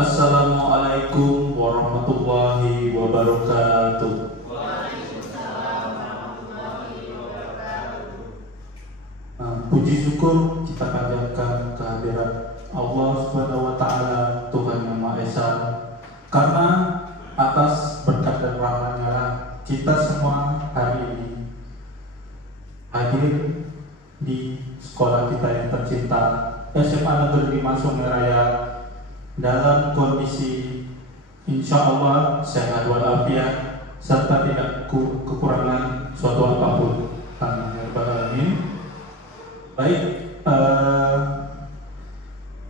Assalamualaikum warahmatullahi wabarakatuh. Puji syukur kita panjatkan kehadirat Allah Subhanahu wa taala, Tuhan yang Maha Esa. Karena atas berkat dan rahmat-Nya kita semua hari ini hadir di sekolah kita yang tercinta, SMA Negeri 5 Sungai Raya, dalam kondisi insya Allah sehat walafiat serta tidak kekurangan suatu apapun. Amin ya rabbal alamin. Baik,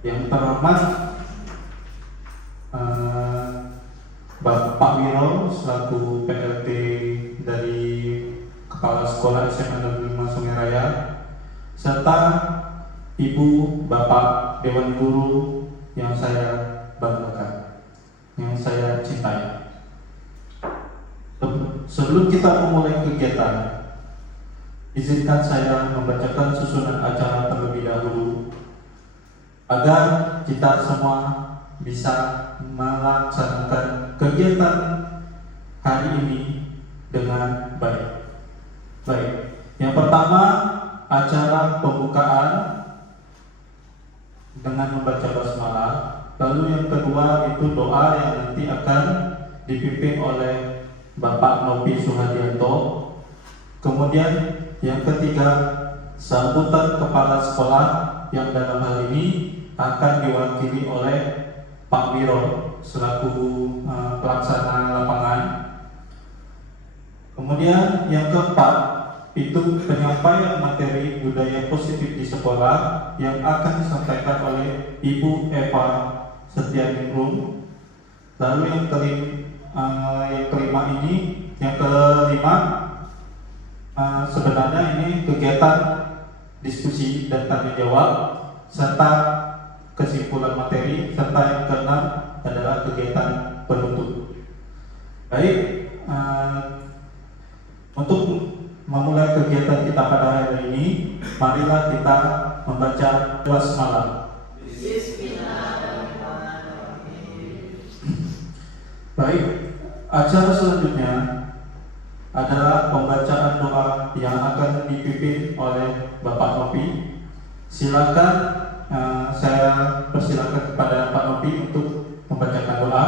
yang terhormat Bapak Wiro selaku PLT dari Kepala Sekolah SMA Negeri 5 Sungai Raya, serta Ibu Bapak Dewan Guru yang saya banggakan, yang saya cintai. Sebelum kita memulai kegiatan, izinkan saya membacakan susunan acara terlebih dahulu agar kita semua bisa melaksanakan kegiatan hari ini dengan baik. Baik, yang pertama acara pembukaan dengan membaca basmalah. Lalu yang kedua itu doa yang nanti akan dipimpin oleh Bapak Nopi Suhadianto. Kemudian yang ketiga sambutan kepala sekolah yang dalam hal ini akan diwakili oleh Pak Wiro selaku pelaksana lapangan. Kemudian yang keempat itu penyampaian materi budaya positif di sekolah yang akan disampaikan oleh Ibu Eva Setianingrum. Lalu yang kelima sebenarnya ini kegiatan diskusi dan tanya jawab serta kesimpulan materi, serta yang keenam adalah kegiatan penutup. Baik, untuk memulai kegiatan kita pada hari ini, marilah kita membaca basmalah. Baik, acara selanjutnya adalah pembacaan doa yang akan dipimpin oleh Bapak Nopi. Silakan, saya persilakan kepada Pak Nopi untuk membacakan doa.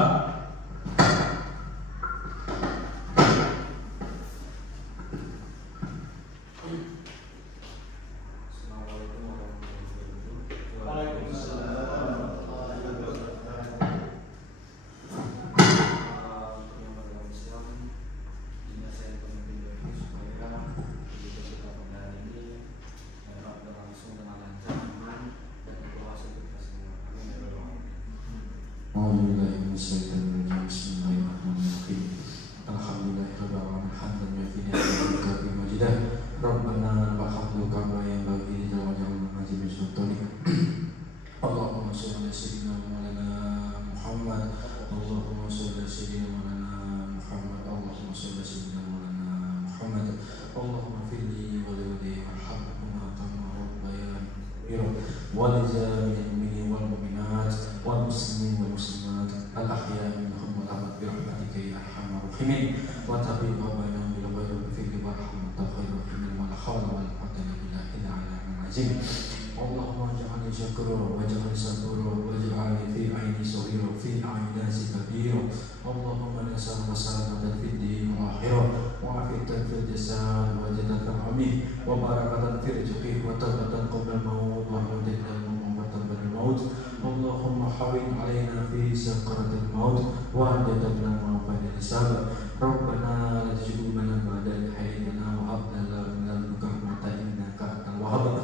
Allahumma ja'alni syakura wa ja'alni sabura wa ja'alni fi aini sawira fi aini nasi kabira. Allahumma nas'aluka salamatan fid din wal akhirah wa afiyatan fil jasad wa jannatan amin wa barakatan fil rizqi wa tawbatan qabla al-maut wa hudatan mu'matan ba'da al-maut. Allahumma hawin alaina fi sakaratil maut wa hadadan ma ba'da al-hisab. Rabbana la tujibna ba'da al-hayyina wa hab lana min ladunka rahmatan innaka antal wahhab.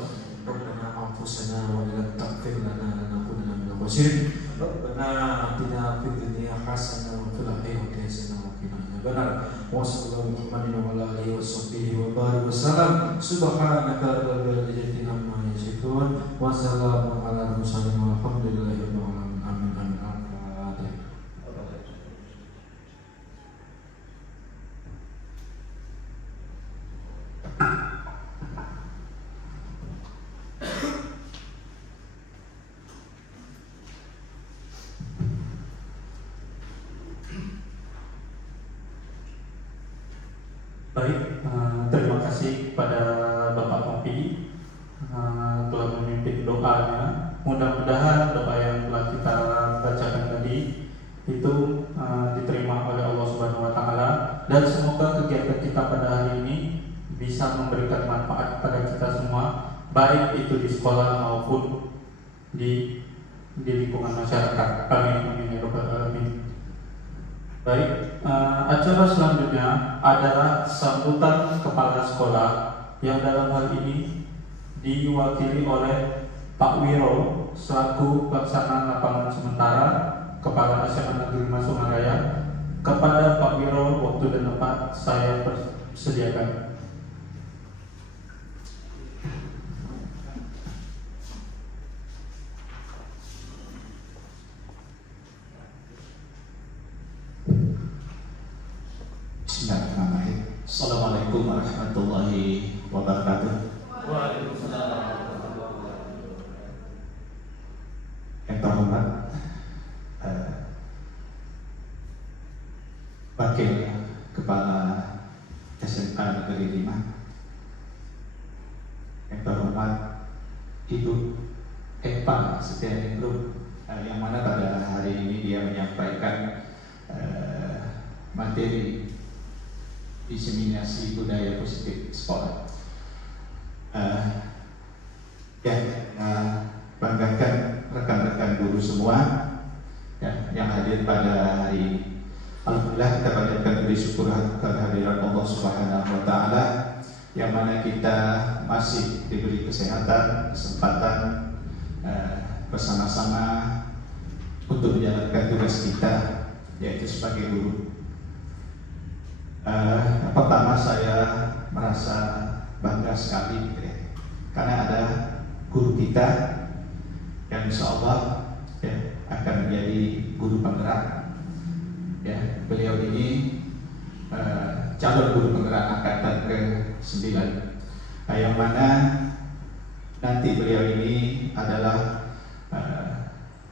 Rabbana anfusana wa la taghfir lana lanakunanna minal khasirin. Rabbana atina fid dunya hasanah wa fil akhirati hasanah wa qina adzabannar. Wa sallallahu Muhammadin wa ala alihi wa sahbihi wa barik wasallam. Subhanaka rabbil izzati amma yasifun wa salamun ala mursalin walhamdulillahi rabbil alamin. Amin amin. Al-Fatihah. Baik, terima kasih kepada Bapak Nopi telah memimpin doanya. Mudah-mudahan doa yang telah kita bacakan tadi itu diterima oleh Allah Subhanahu wa taala, dan semoga kegiatan kita pada hari ini bisa memberikan manfaat kepada kita semua, baik itu di sekolah maupun di lingkungan masyarakat. Amin amin ya rabbal alamin. Baik, acara selanjutnya adalah sambutan kepala sekolah yang dalam hal ini diwakili oleh Pak Wiro selaku pelaksana lapangan sementara Kepala SMA Negeri Masumaraya. Kepada Pak Wiro, waktu dan tempat saya persediakan. Bismillahirrahmanirrahim. Assalamualaikum warahmatullahi wabarakatuh. Yang terhormat Wakil Kepala SMA Negeri 5, yang terhormat Ibu Epa Setianingrum, yang mana pada hari ini dia menyampaikan materi diseminasi budaya positif sekolah. Banggakan rekan-rekan guru semua yang hadir pada hari ini. Alhamdulillah, kita panjatkan puji syukur kehadiran Allah Subhanahu wa taala, yang mana kita masih diberi kesehatan, kesempatan bersama-sama untuk menjalankan tugas kita, yaitu sebagai guru. Pertama, saya merasa bangga sekali karena ada guru kita yang insya Allah akan menjadi guru penggerak. Beliau ini calon guru penggerak angkatan ke-9, yang mana nanti beliau ini adalah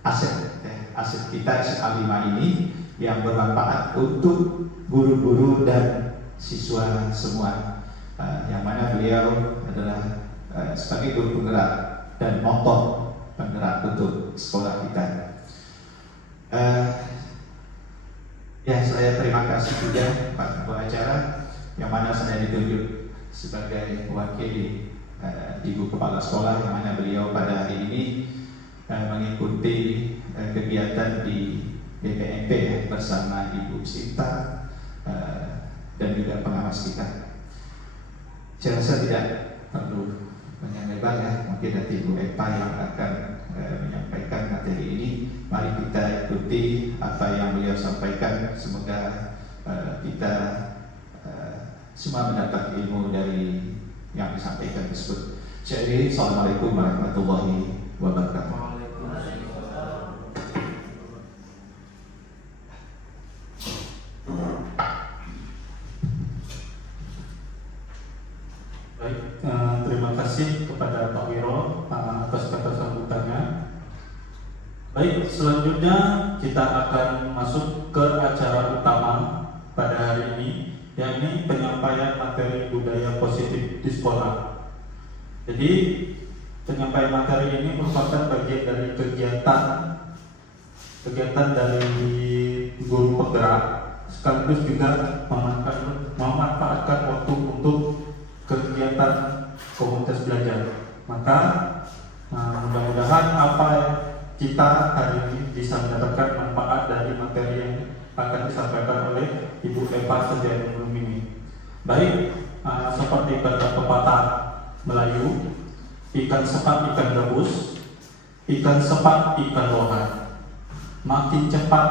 aset kita, aset A5 ini yang bermanfaat untuk guru-guru dan siswa semua, yang mana beliau adalah sebagai guru penggerak dan motor penggerak untuk sekolah kita. Saya terima kasih juga Pak Ketua Acara, yang mana saya ditunjuk sebagai wakil Ibu Kepala Sekolah, yang mana beliau pada hari ini mengikuti kegiatan di BPMP bersama Ibu Sinta dan juga pengawas kita. Saya rasa tidak perlu banyak lebar, mungkin nanti Ibu Epa yang akan menyampaikan materi ini. Mari kita ikuti apa yang beliau sampaikan. Semoga kita semua mendapat ilmu dari yang disampaikan tersebut. Jadi, assalamualaikum warahmatullahi wabarakatuh. Baik, terima kasih kepada Pak Wiro atas kata sambutannya. Baik, selanjutnya kita akan masuk ke acara utama pada hari ini, yakni penyampaian materi budaya positif di sekolah. Jadi, penyampaian materi ini merupakan bagian dari kegiatan dari guru penggerak, sekaligus juga memanfaatkan waktu untuk kegiatan komunitas belajar. Maka mudah-mudahan apa kita hari ini bisa mendapatkan manfaat dari materi yang akan disampaikan oleh Ibu Epa Setianingrum ini. Baik, seperti kata pepatah Melayu, ikan sepat ikan gabus, ikan sepat ikan lohan. Makin cepat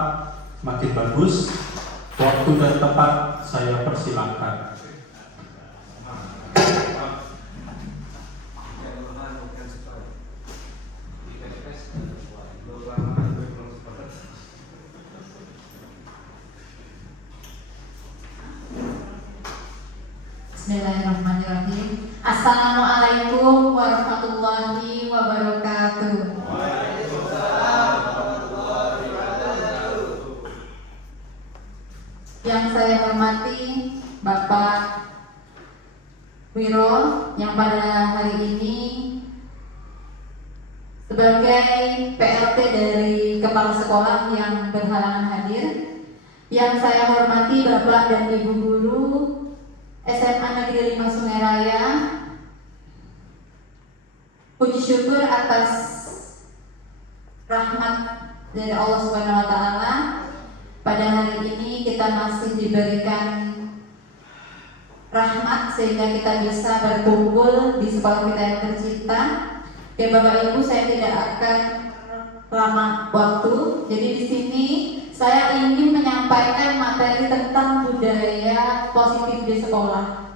makin bagus. Waktu dan tempat saya persilahkan. Bismillahirrahmanirrahim. Assalamualaikum warahmatullahi wabarakatuh. Yang saya hormati Bapak yang pada hari ini sebagai PLT dari kepala sekolah yang berhalangan hadir, yang saya hormati Bapak dan Ibu Guru SMA Negeri 5 Sungai Raya, puji syukur atas rahmat dari Allah Subhanahu wa Ta'ala. Pada hari ini kita masih diberikan rahmat sehingga kita bisa berkumpul di sekolah kita yang tercinta. Ya Bapak Ibu, saya tidak akan lama waktu. Jadi di sini saya ingin menyampaikan materi tentang budaya positif di sekolah.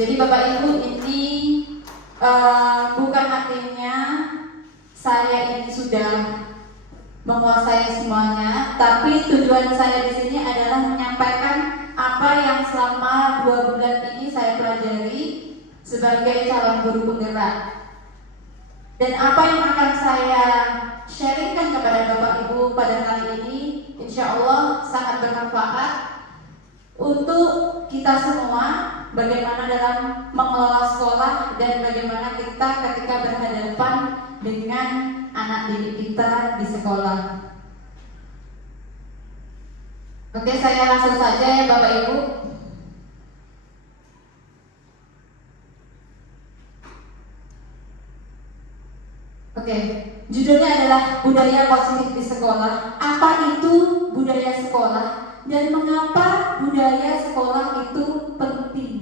Jadi Bapak Ibu, ini bukan artinya saya ini sudah menguasai semuanya, tapi tujuan saya di sini adalah menyampaikan apa yang selama 2 bulan ini saya pelajari sebagai calon guru penggerak. Dan apa yang akan saya sharingkan kepada Bapak Ibu pada kali ini, insya Allah sangat bermanfaat untuk kita semua, bagaimana dalam mengelola sekolah dan bagaimana kita ketika berhadapan dengan anak didik kita di sekolah. Oke, saya langsung saja ya Bapak Ibu. Oke, judulnya adalah budaya positif di sekolah. Apa itu budaya sekolah dan mengapa budaya sekolah itu penting?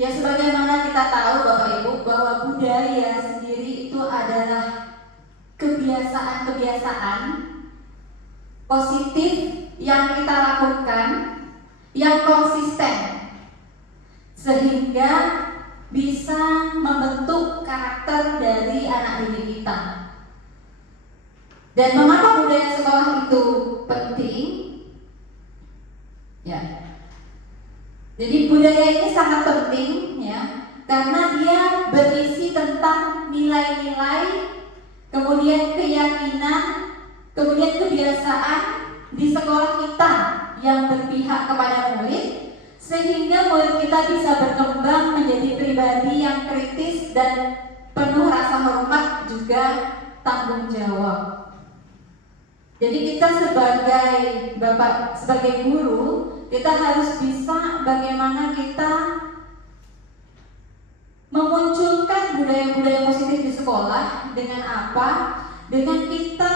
Ya, sebagaimana kita tahu Bapak Ibu bahwa budaya sendiri itu adalah kebiasaan-kebiasaan positif yang kita lakukan, yang konsisten, sehingga bisa membentuk karakter dari anak didik kita. Dan mengapa budaya sekolah itu penting? Ya, jadi budaya ini sangat penting ya, karena dia berisi tentang nilai-nilai, kemudian keyakinan, kemudian kebiasaan di sekolah kita yang berpihak kepada murid, sehingga murid kita bisa berkembang menjadi pribadi yang kritis dan penuh rasa hormat juga tanggung jawab. Jadi kita sebagai guru, kita harus bisa bagaimana kita memunculkan budaya-budaya positif di sekolah. Dengan apa? Dengan kita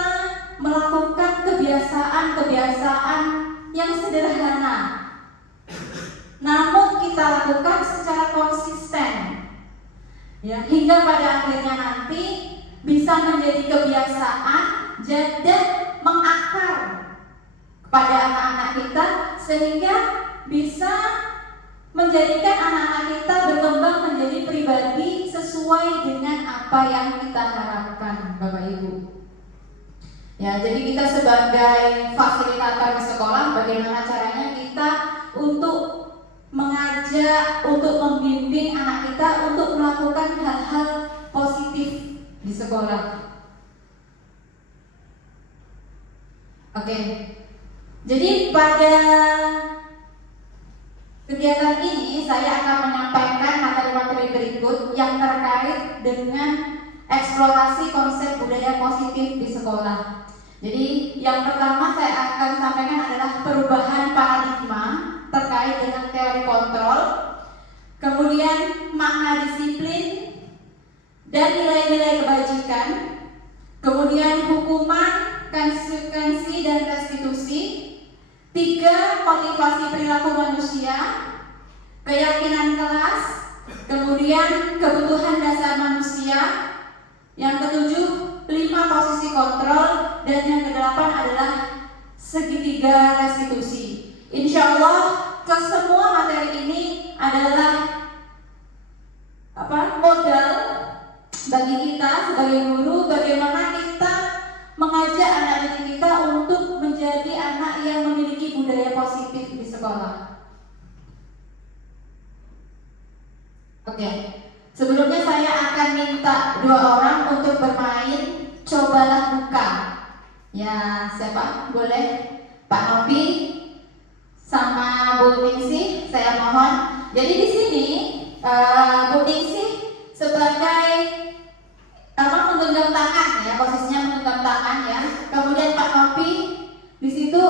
melakukan kebiasaan-kebiasaan yang sederhana, namun kita lakukan secara konsisten, ya, hingga pada akhirnya nanti bisa menjadi kebiasaan dan mengakar kepada anak-anak kita, sehingga bisa menjadikan anak-anak kita berkembang menjadi pribadi sesuai dengan apa yang kita harapkan, Bapak Ibu. Ya, jadi kita sebagai fasilitator di sekolah, bagaimana caranya kita untuk mengajak, untuk membimbing anak kita untuk melakukan hal-hal positif di sekolah. Oke, jadi pada kegiatan ini saya akan menyampaikan materi-materi berikut yang terkait dengan eksplorasi konsep budaya positif di sekolah. Jadi yang pertama saya akan sampaikan adalah perubahan paradigma terkait dengan teori kontrol, kemudian makna disiplin dan nilai-nilai kebajikan, kemudian hukuman, konsekuensi dan restitusi, 3 motivasi perilaku manusia, keyakinan kelas, kemudian kebutuhan dasar manusia, yang ke-7 5 posisi kontrol, dan yang ke-8 adalah segitiga restitusi. Insya Allah kesemua materi ini adalah modal bagi kita sebagai guru, bagaimana kita mengajak anak didik kita untuk menjadi anak yang memiliki budaya positif di sekolah. Oke, sebelumnya saya akan minta 2 orang untuk bermain cobalah buka. Ya, siapa? Boleh Pak Nopi sama Bu Ningsih, saya mohon. Jadi di sini Bu Ningsih sebagai menggenggam tangan ya, posisinya menggenggam tangan ya. Kemudian Pak Nopi di situ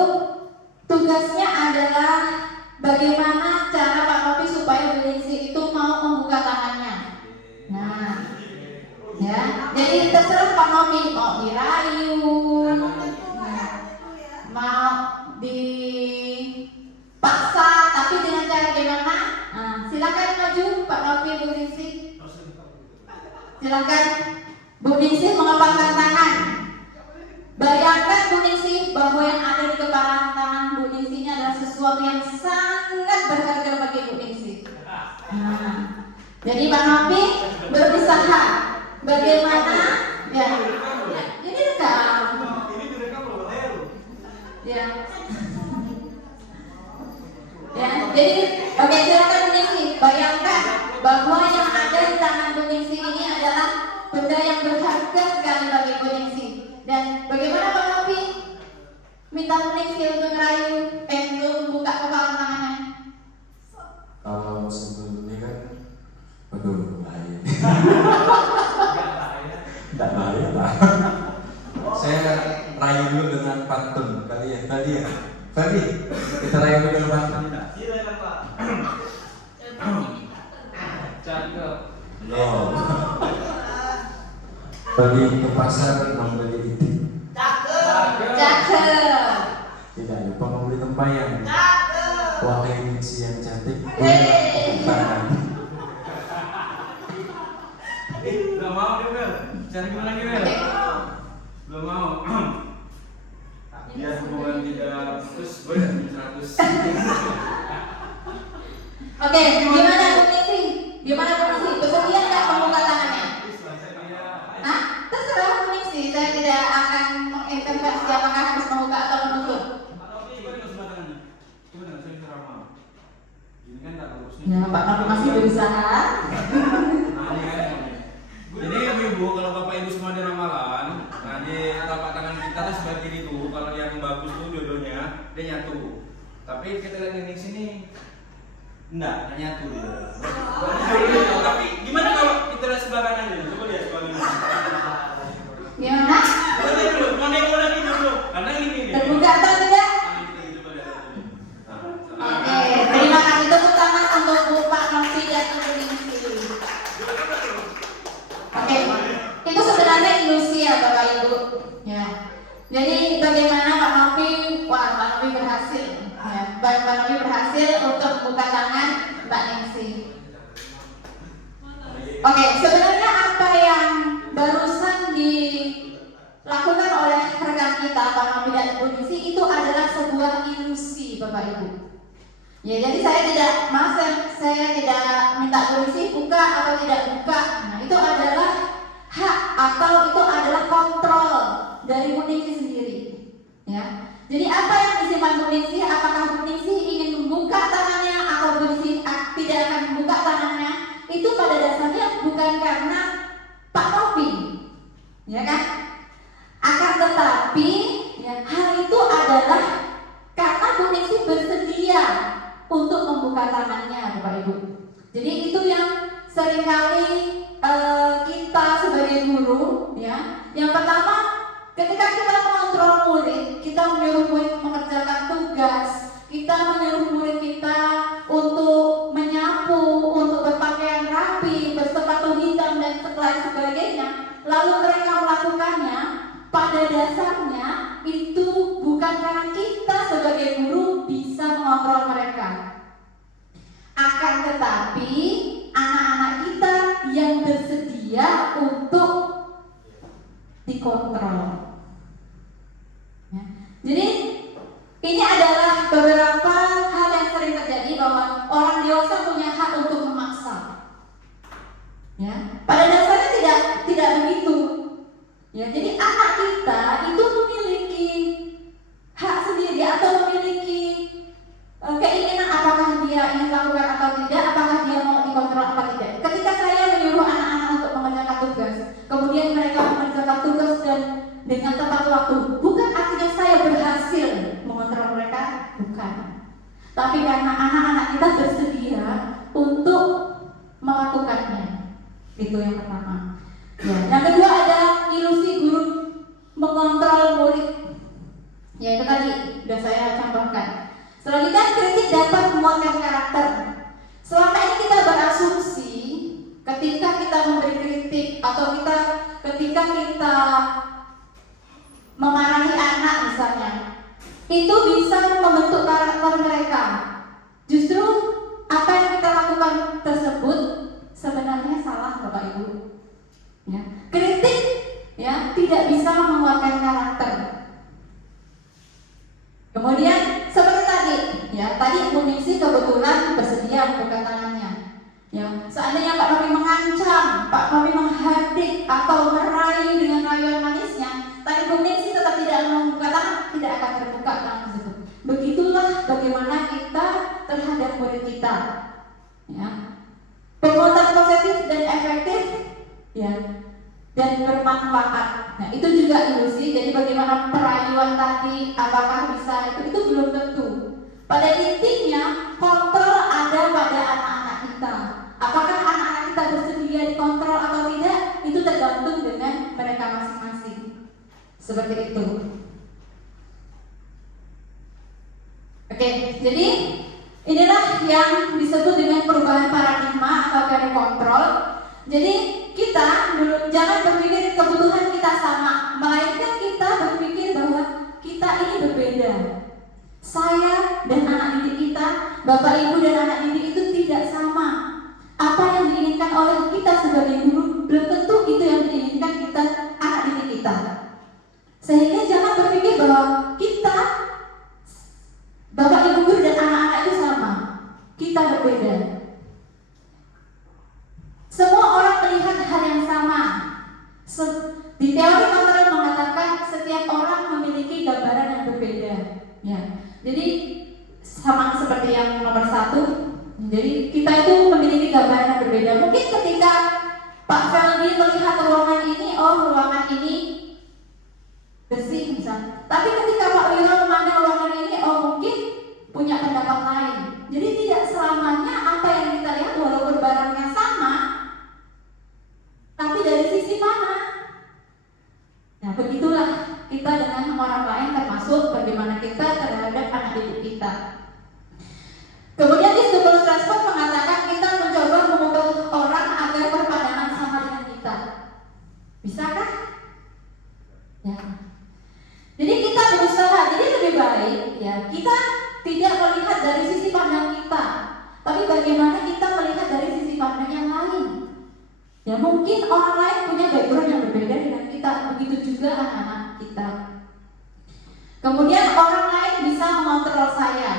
tugasnya adalah bagaimana cara Pak Nopi supaya Bu Ningsih itu mau membuka tangannya. Nah, ya, jadi terserah Pak Nopi mau dirayu, mau dipaksa, tapi dengan cara gimana? Nah, silakan maju Pak Nopi, Bu Ningsih. Silakan Bu Ningsih mengepalkan tangan. Bayangkan Bu Ningsih bahwa yang ada di kepala tangan Bu Ningsihnya adalah sesuatu yang sangat berharga bagi Bu Ningsih. Nah, jadi Pak Nopi berusaha bagaimana ya. Ini rekam. Ya. Ya, jadi oke, silakan Bu Ningsih. Bayangkan bahwa yang ada di tangan Bu Ningsih ini adalah benda yang berharga sekali bagi Bu Ningsih. Dan bagaimana Pak Nopi minta Bu Ningsih untuk ngerayu, untuk membuka kepala tangannya? Kalau sebelumnya kan, aduh, bahaya. Tidak bahaya lah. Saya rayu dulu dengan pantun kali ya. Tadi kita rayu dulu dengan pantun. Oh. Pergi ke pasar membeli itu. Cakep. Tidak lupa membeli tempayan. Wahai Ningsih yang cantik, Hei. tangan. Gak mau dia Bel, cari gimana lagi Bel? Gak mau. Biar hubungan tidak putus, gue 100. Oke, gimana Bu Ningsih? Gimana Bu Ningsih? Bersedia nggak membuka tangannya? Hah? Terserah Bu Ningsih. Saya tidak akan mengintervensi apakah harus membuka atau menutup. Ya, Pak Nopi masih berusaha. Jadi ibu, kalau bapak ibu semua di ramalan, nah di telapak tangan kita tuh sebelah kiri tuh, kalau yang bagus tuh jodohnya dia nyatu. Tapi kita lihat di sini, enggak nyatu dia. Tapi gimana kalau kita lihat sebelah kanan dulu? Coba lihat sebelah kanan. Gimana? Coba lihat dulu, mau nengok lagi dulu. Karena ini nih. Terbuka atau tidak? Coba lihat dulu. Oke, terima kasih. Tepuk tangan untuk Pak Nopi dan Bu Ningsih. Oke, itu sebenarnya ilusi ya Bapak Ibu. Ya. Jadi bagaimana Pak Nopi? Wah, Pak Nopi berhasil. Ya, Pak Nopi berhasil untuk membuka tangan Mbak Ningsih. Oke, sebenarnya apa yang barusan dilakukan oleh rekan kita Pak Nopi dan Bu Ningsih itu adalah sebuah ilusi Bapak Ibu. Ya, jadi saya tidak minta Bu Ningsih buka atau tidak buka. Nah, itu adalah hak atau itu adalah kontrol dari Bu Ningsih sendiri. Ya. Jadi apa yang disimpan Bu Ningsih? Apakah Bu Ningsih ingin membuka tangannya atau Bu Ningsih tidak akan membuka tangannya? Itu pada dasarnya bukan karena Pak Nopi, ya kan? Akan tetapi, ya, hal itu adalah karena Bu Ningsih bersedia untuk membuka tangannya, Bapak Ibu. Jadi itu yang seringkali kita sebagai guru, ya. Yang pertama, ketika kita mengontrol murid, kita menyuruh murid mengerjakan tugas, kita menyuruh murid kita untuk menyapu, untuk berpakaian rapi, bersepatu hitam dan lain sebagainya. Lalu mereka melakukannya, pada dasarnya itu bukan karena kita sebagai guru bisa mengontrol mereka. Akan tetapi anak-anak kita yang bersedia untuk dikontrol. Ya. Jadi ini adalah beberapa hal yang sering terjadi bahwa orang dewasa punya hak untuk memaksa. Ya, pada dasarnya tidak begitu. Ya, jadi anak kita itu memiliki hak sendiri atau memiliki keinginan apakah dia ingin lakukan atau tidak, apakah dia mau dikontrol atau tidak. Ketika saya menyuruh anak-anak untuk mengerjakan tugas, kemudian mereka mengerjakan tugas dan dengan tepat waktu, bukan artinya saya berhasil mengontrol mereka, bukan. Tapi karena anak-anak kita bersedia untuk Ya, yang kedua ada ilusi guru mengontrol murid. Ya itu tadi sudah saya contohkan. Selanjutnya kritik dapat menguatkan karakter. Selama ini kita berasumsi ketika kita memberi kritik atau ketika kita memarahi anak misalnya, itu bisa membentuk karakter mereka. Justru apa yang kita lakukan tersebut sebenarnya salah, Bapak Ibu. Ya, kritik ya tidak bisa menguatkan karakter. Kemudian seperti tadi, ya tadi Bu Ningsih kebetulan bersedia membuka tangannya. Ya, seandainya Pak Novi mengancam, Pak Novi menghardik atau meraih dengan rayuan manisnya, tadi Bu Ningsih tetap tidak membuka tangan, tidak akan terbuka tangan tersebut. Begitulah bagaimana kita terhadap murid kita. Ya. Penguatan positif dan efektif, ya, dan bermanfaat. Nah, itu juga ilusi. Jadi bagaimana perayuan tadi, apakah bisa itu belum tentu. Pada intinya kontrol ada pada anak-anak kita. Apakah anak-anak kita bersedia dikontrol atau tidak, itu tergantung dengan mereka masing-masing. Seperti itu. Oke, jadi inilah yang disebut dengan perubahan paradigma atau value control. Jadi kita jangan berpikir kebutuhan kita sama, melainkan kita berpikir bahwa kita ini berbeda. Saya dan anak didik kita, Bapak Ibu dan anak didik itu tidak sama. Apa yang diinginkan oleh kita sebagai guru belum tentu itu yang diinginkan kita anak didik kita. Sehingga jangan berpikir bahwa kita, Bapak Ibu guru dan anak-anak itu sama. Kita berbeda. Semua orang melihat hal yang sama. Di teori kontrol mengatakan setiap orang memiliki gambaran yang berbeda. Ya. Jadi sama seperti yang nomor 1. Jadi kita itu memiliki gambaran yang berbeda. Mungkin ketika Pak Feldi melihat ruangan ini, oh ruangan ini bersih misalnya. Tapi ketika Pak Wiro memandang ruangan ini, oh mungkin punya pendapat lain. Jadi tidak selamanya apa yang kita lihat walaupun barangnya sama, tapi dari sisi mana? Nah begitulah kita dengan orang lain, termasuk bagaimana kita terhadap anak didik kita. Kemudian di stimulus respon mengatakan kita mencoba mengubah orang agar berpandangan sama dengan kita. Bisakah? Ya. Jadi kita berusaha, jadi lebih baik ya kita tidak melihat dari sisi pandang kita, tapi bagaimana kita melihat dari sisi pandang yang lain. Ya mungkin orang lain punya background yang berbeda dengan kita, begitu juga anak-anak kita. Kemudian orang lain bisa mengontrol saya,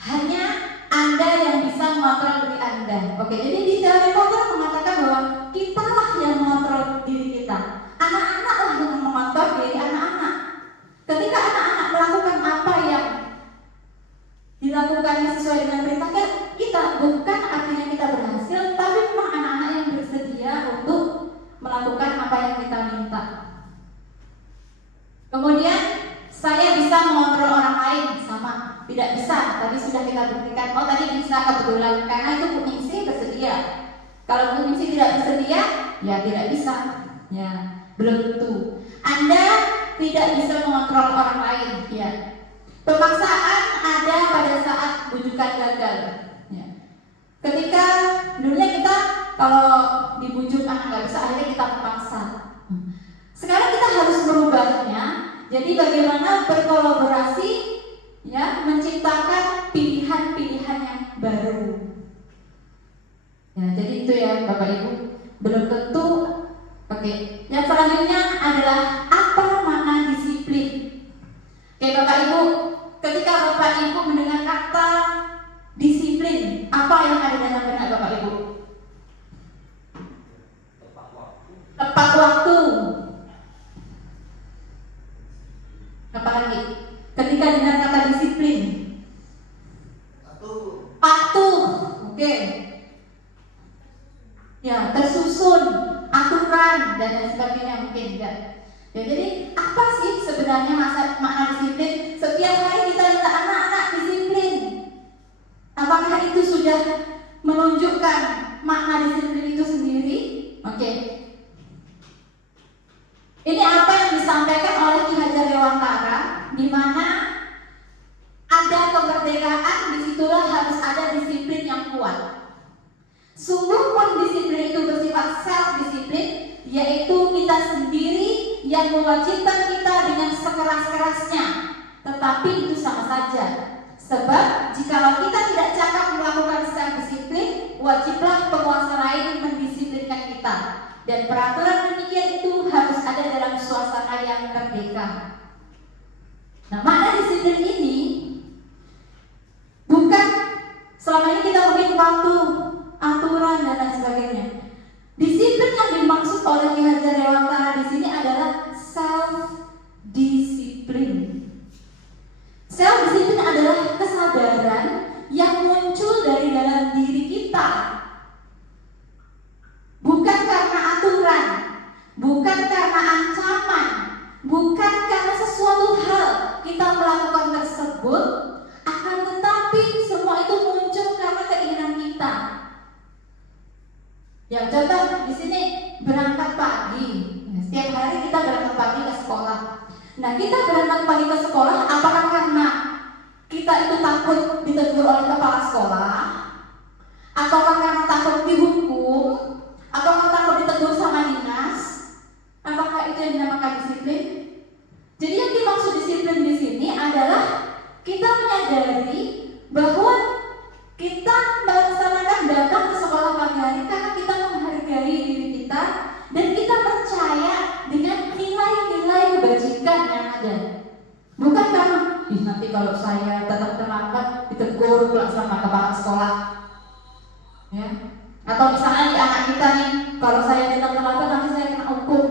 hanya Anda yang bisa mengontrol diri Anda. Oke, jadi di teori kontrol mengatakan bahwa kitalah yang mengontrol diri kita. Anak-anak lah yang mengontrol diri anak-anak. Ketika anak-anak melakukan apa yang dilakukannya sesuai dengan perintah kita, bukan artinya kita berhasil, tapi memang anak-anak yang bersedia untuk melakukan apa yang kita minta. Kemudian saya bisa mengontrol orang lain, sama, tidak bisa. Tadi sudah kita buktikan. Oh tadi bisa kebetulan karena itu Bu Ningsih bersedia. Kalau Bu Ningsih tidak bersedia, ya tidak bisa. Ya belum tentu. Anda tidak bisa mengontrol orang lain. Ya. Pemaksaan ada pada saat bujukan gagal. Ya. Ketika dulunya kita kalau dibujuk anak nggak bisa, akhirnya kita memaksa. Sekarang kita harus merubahnya. Jadi bagaimana berkolaborasi, ya, menciptakan pilihan-pilihan yang baru. Ya, jadi itu ya Bapak Ibu. Belum tentu. Oke. Yang selanjutnya adalah apa makna disiplin. Oke Bapak Ibu, ketika Bapak Ibu mendengar kata disiplin, apa yang ada dalam benak Bapak Ibu? Tepat waktu. Apalagi ketika dengar kata disiplin, patuh, oke, ya tersusun, aturan dan lain sebagainya mungkin enggak. Ya, jadi apa sih sebenarnya makna disiplin? Setiap hari kita minta anak-anak disiplin. Apakah itu sudah menunjukkan makna disiplin itu sendiri? Oke. di mana ada kemerdekaan, disitulah harus ada disiplin yang kuat. Sungguh pun disiplin itu bersifat self-disiplin, yaitu kita sendiri yang mewajibkan kita dengan sekeras-kerasnya. Tetapi itu sama saja. Sebab jikalau kita tidak cakap melakukan self-disiplin, wajiblah penguasa lain mendisiplinkan kita. Dan peraturan demikian itu harus ada dalam suasana yang merdeka. Nah, makna disiplin ini bukan selama ini kita mungkin patuh, aturan dan lain sebagainya. Disiplin yang dimaksud oleh Ki Hajar Dewantara di sini adalah self-disiplin. Self-disiplin adalah kesadaran yang muncul dari dalam diri kita. Bukan karena aturan, bukan karena ancaman, bukan karena sesuatu hal kita melakukan tersebut, akan tetapi semua itu muncul karena keinginan kita. Ya, contoh di sini berangkat pagi. Setiap hari kita berangkat pagi ke sekolah. Nah, kita berangkat pagi ke sekolah apakah karena kita itu takut ditegur oleh kepala sekolah, ataukah karena takut dihukum, ataukah takut ditegur sama dinas? Apakah itu yang dinamakan disiplin? Jadi yang dimaksud disiplin di sini adalah kita menyadari bahwa kita melaksanakan datang ke sekolah pagi hari karena kita menghargai diri kita dan kita percaya dengan nilai-nilai kebajikan yang ada. Bukan karena nanti kalau saya datang terlambat ditegur pulang sama kepala sekolah, ya. Atau misalnya di anak kita nih, kalau saya datang terlambat nanti saya kena hukum.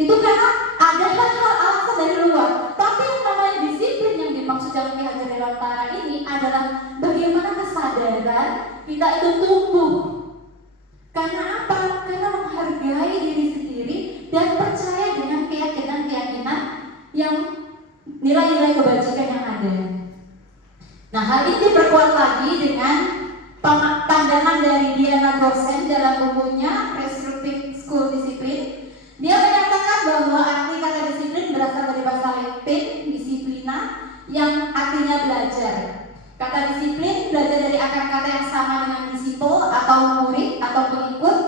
Itu karena ada hal-hal alasan dari luar. Tapi yang namanya disiplin yang dimaksud dalam Ki Hajar Dewantara ini adalah bagaimana kesadaran kita itu tumbuh. Karena apa? Karena menghargai diri sendiri dan percaya dengan keyakinan-keyakinan yang nilai-nilai kebajikan yang ada. Nah, hal ini diperkuat lagi dengan pandangan dari Diana Gorsen dalam bukunya Prescriptive School Discipline. Dia menyatakan bahwa arti kata disiplin berasal dari bahasa Latin disiplina yang artinya belajar. Kata disiplin belajar dari akar kata yang sama dengan disciple atau murid atau pengikut.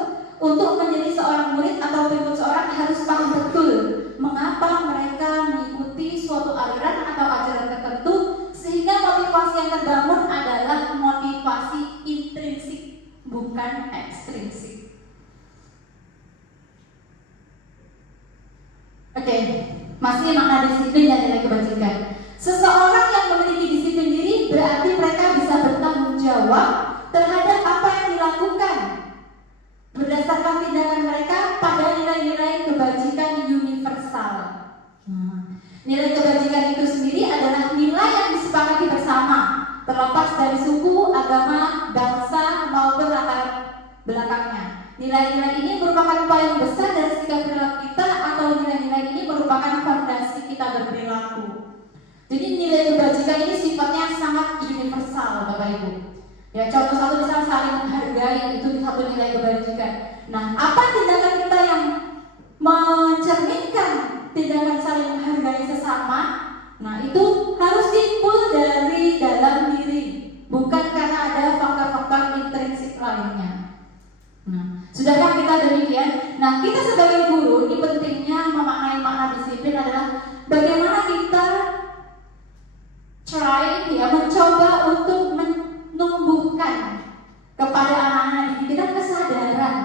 Untuk menjadi seorang murid atau pengikut seorang harus paham betul mengapa mereka mengikuti suatu aliran atau ajaran tertentu, sehingga motivasi yang terbangun adalah motivasi intrinsik, bukan ekstrinsik. Oke, masih makna disiplin dan nilai kebajikan. Seseorang yang memiliki disiplin diri berarti mereka bisa bertanggung jawab terhadap apa yang dilakukan berdasarkan tindakan mereka pada nilai-nilai kebajikan universal. Nilai kebajikan itu sendiri adalah nilai yang disepakati bersama, terlepas dari suku, agama, bangsa maupun latar belakangnya. Nilai-nilai ini merupakan poin besar dari sikap perilaku kita, atau nilai-nilai ini merupakan fondasi kita berperilaku. Jadi nilai kebajikan ini sifatnya sangat universal, Bapak Ibu. Ya, contoh satu misalnya saling menghargai, itu satu nilai kebajikan. Nah, apa tindakan kita yang mencerminkan tindakan saling menghargai sesama? Nah, itu harus timbul dari dalam diri, bukan karena ada faktor-faktor intrinsik lainnya. Nah, sudahkah kita demikian? Nah, kita sebagai guru ini pentingnya memaknai makna disiplin adalah bagaimana kita mencoba untuk menumbuhkan kepada anak-anak didik kita kesadaran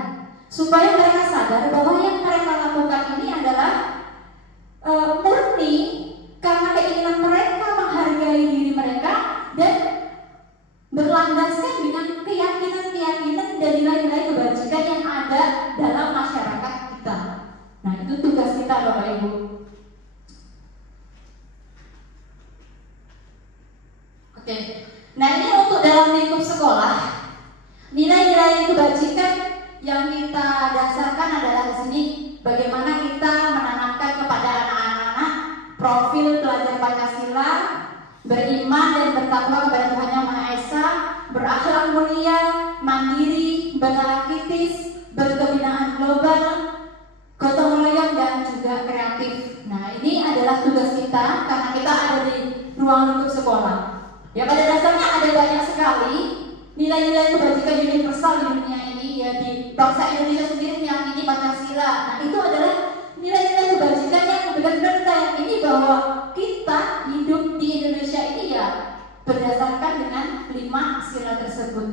supaya mereka sadar bahwa yang mereka lakukan ini adalah murni karena keinginan mereka menghargai diri mereka dan berlandaskan dengan keyakinan-keyakinan dan nilai-nilai kebajikan yang ada dalam masyarakat kita. Nah, itu tugas kita, Bapak Ibu. Oke. Nah, ini untuk dalam lingkup sekolah, nilai-nilai kebajikan yang kita dasarkan adalah di sini bagaimana kita menanamkan kepada anak-anak profil pelajar Pancasila, beriman dan bertakwa kepada Tuhan Yang Maha Esa, berakhlak mulia, mandiri, bernalar kritis, berkebinaan global, gotong royong dan juga kreatif. Nah, ini adalah tugas kita karena kita ruang lingkup sekolah. Ya pada dasarnya ada banyak sekali nilai-nilai kebajikan universal di dunia ini. Ya di bangsa Indonesia sendiri meyakini Pancasila. Nah itu adalah nilai-nilai kebajikan yang benar-benar kita yakini bahwa kita hidup di Indonesia ini ya berdasarkan dengan 5 sila tersebut.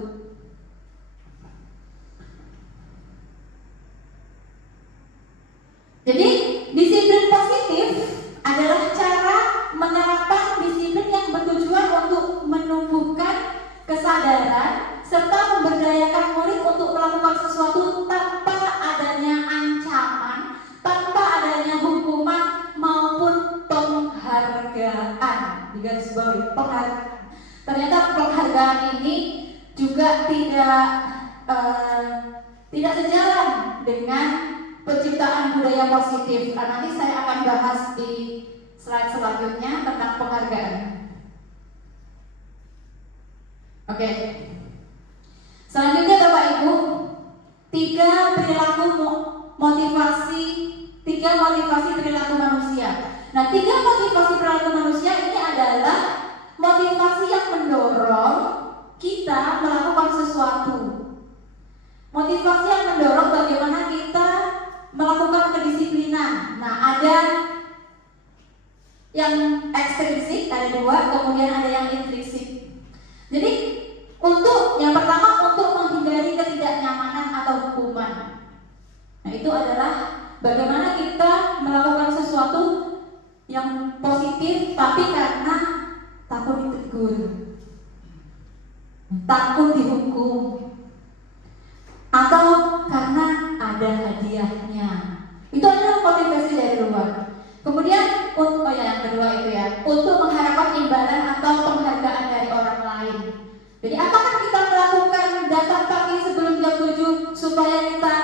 Jadi disiplin positif adalah cara menerapkan disiplin yang bertujuan untuk menumbuhkan kesadaran serta memberdayakan murid untuk melakukan sesuatu tanpa adanya ancaman, tanpa adanya hukuman maupun penghargaan. Digaris bawahi penghargaan. Ternyata penghargaan ini juga tidak sejalan dengan penciptaan budaya positif. Nanti saya akan bahas di slide selanjutnya tentang penghargaan. Oke. Selanjutnya Bapak Ibu, 3 motivasi perilaku manusia. Nah, 3 motivasi perilaku manusia ini adalah motivasi yang mendorong kita melakukan sesuatu. Motivasi yang mendorong bagaimana kita melakukan kedisiplinan. Nah, ada yang ekstrinsik, ada 2, kemudian ada yang intrinsik. Jadi, untuk yang pertama untuk menghindari ketidaknyamanan atau hukuman. Nah, itu adalah bagaimana kita melakukan sesuatu yang positif tapi karena takut ditegur, takut dihukum, atau karena ada hadiahnya. Itu adalah motivasi dari luar. Kemudian yang kedua itu ya, untuk mengharapkan imbalan atau penghargaan dari orang lain. Jadi apakah kita melakukan datang pagi sebelum jam 7 supaya kita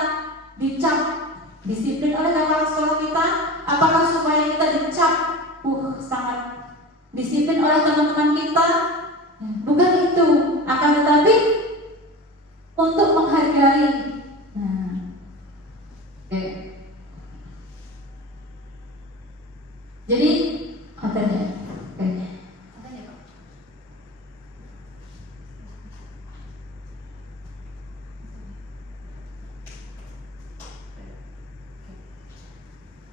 dicap disiplin oleh kakak sekolah kita? Apakah supaya kita dicap sangat disiplin oleh teman-teman kita? Bukan itu, akan tetapi untuk menghargai. Oke. Jadi kontennya.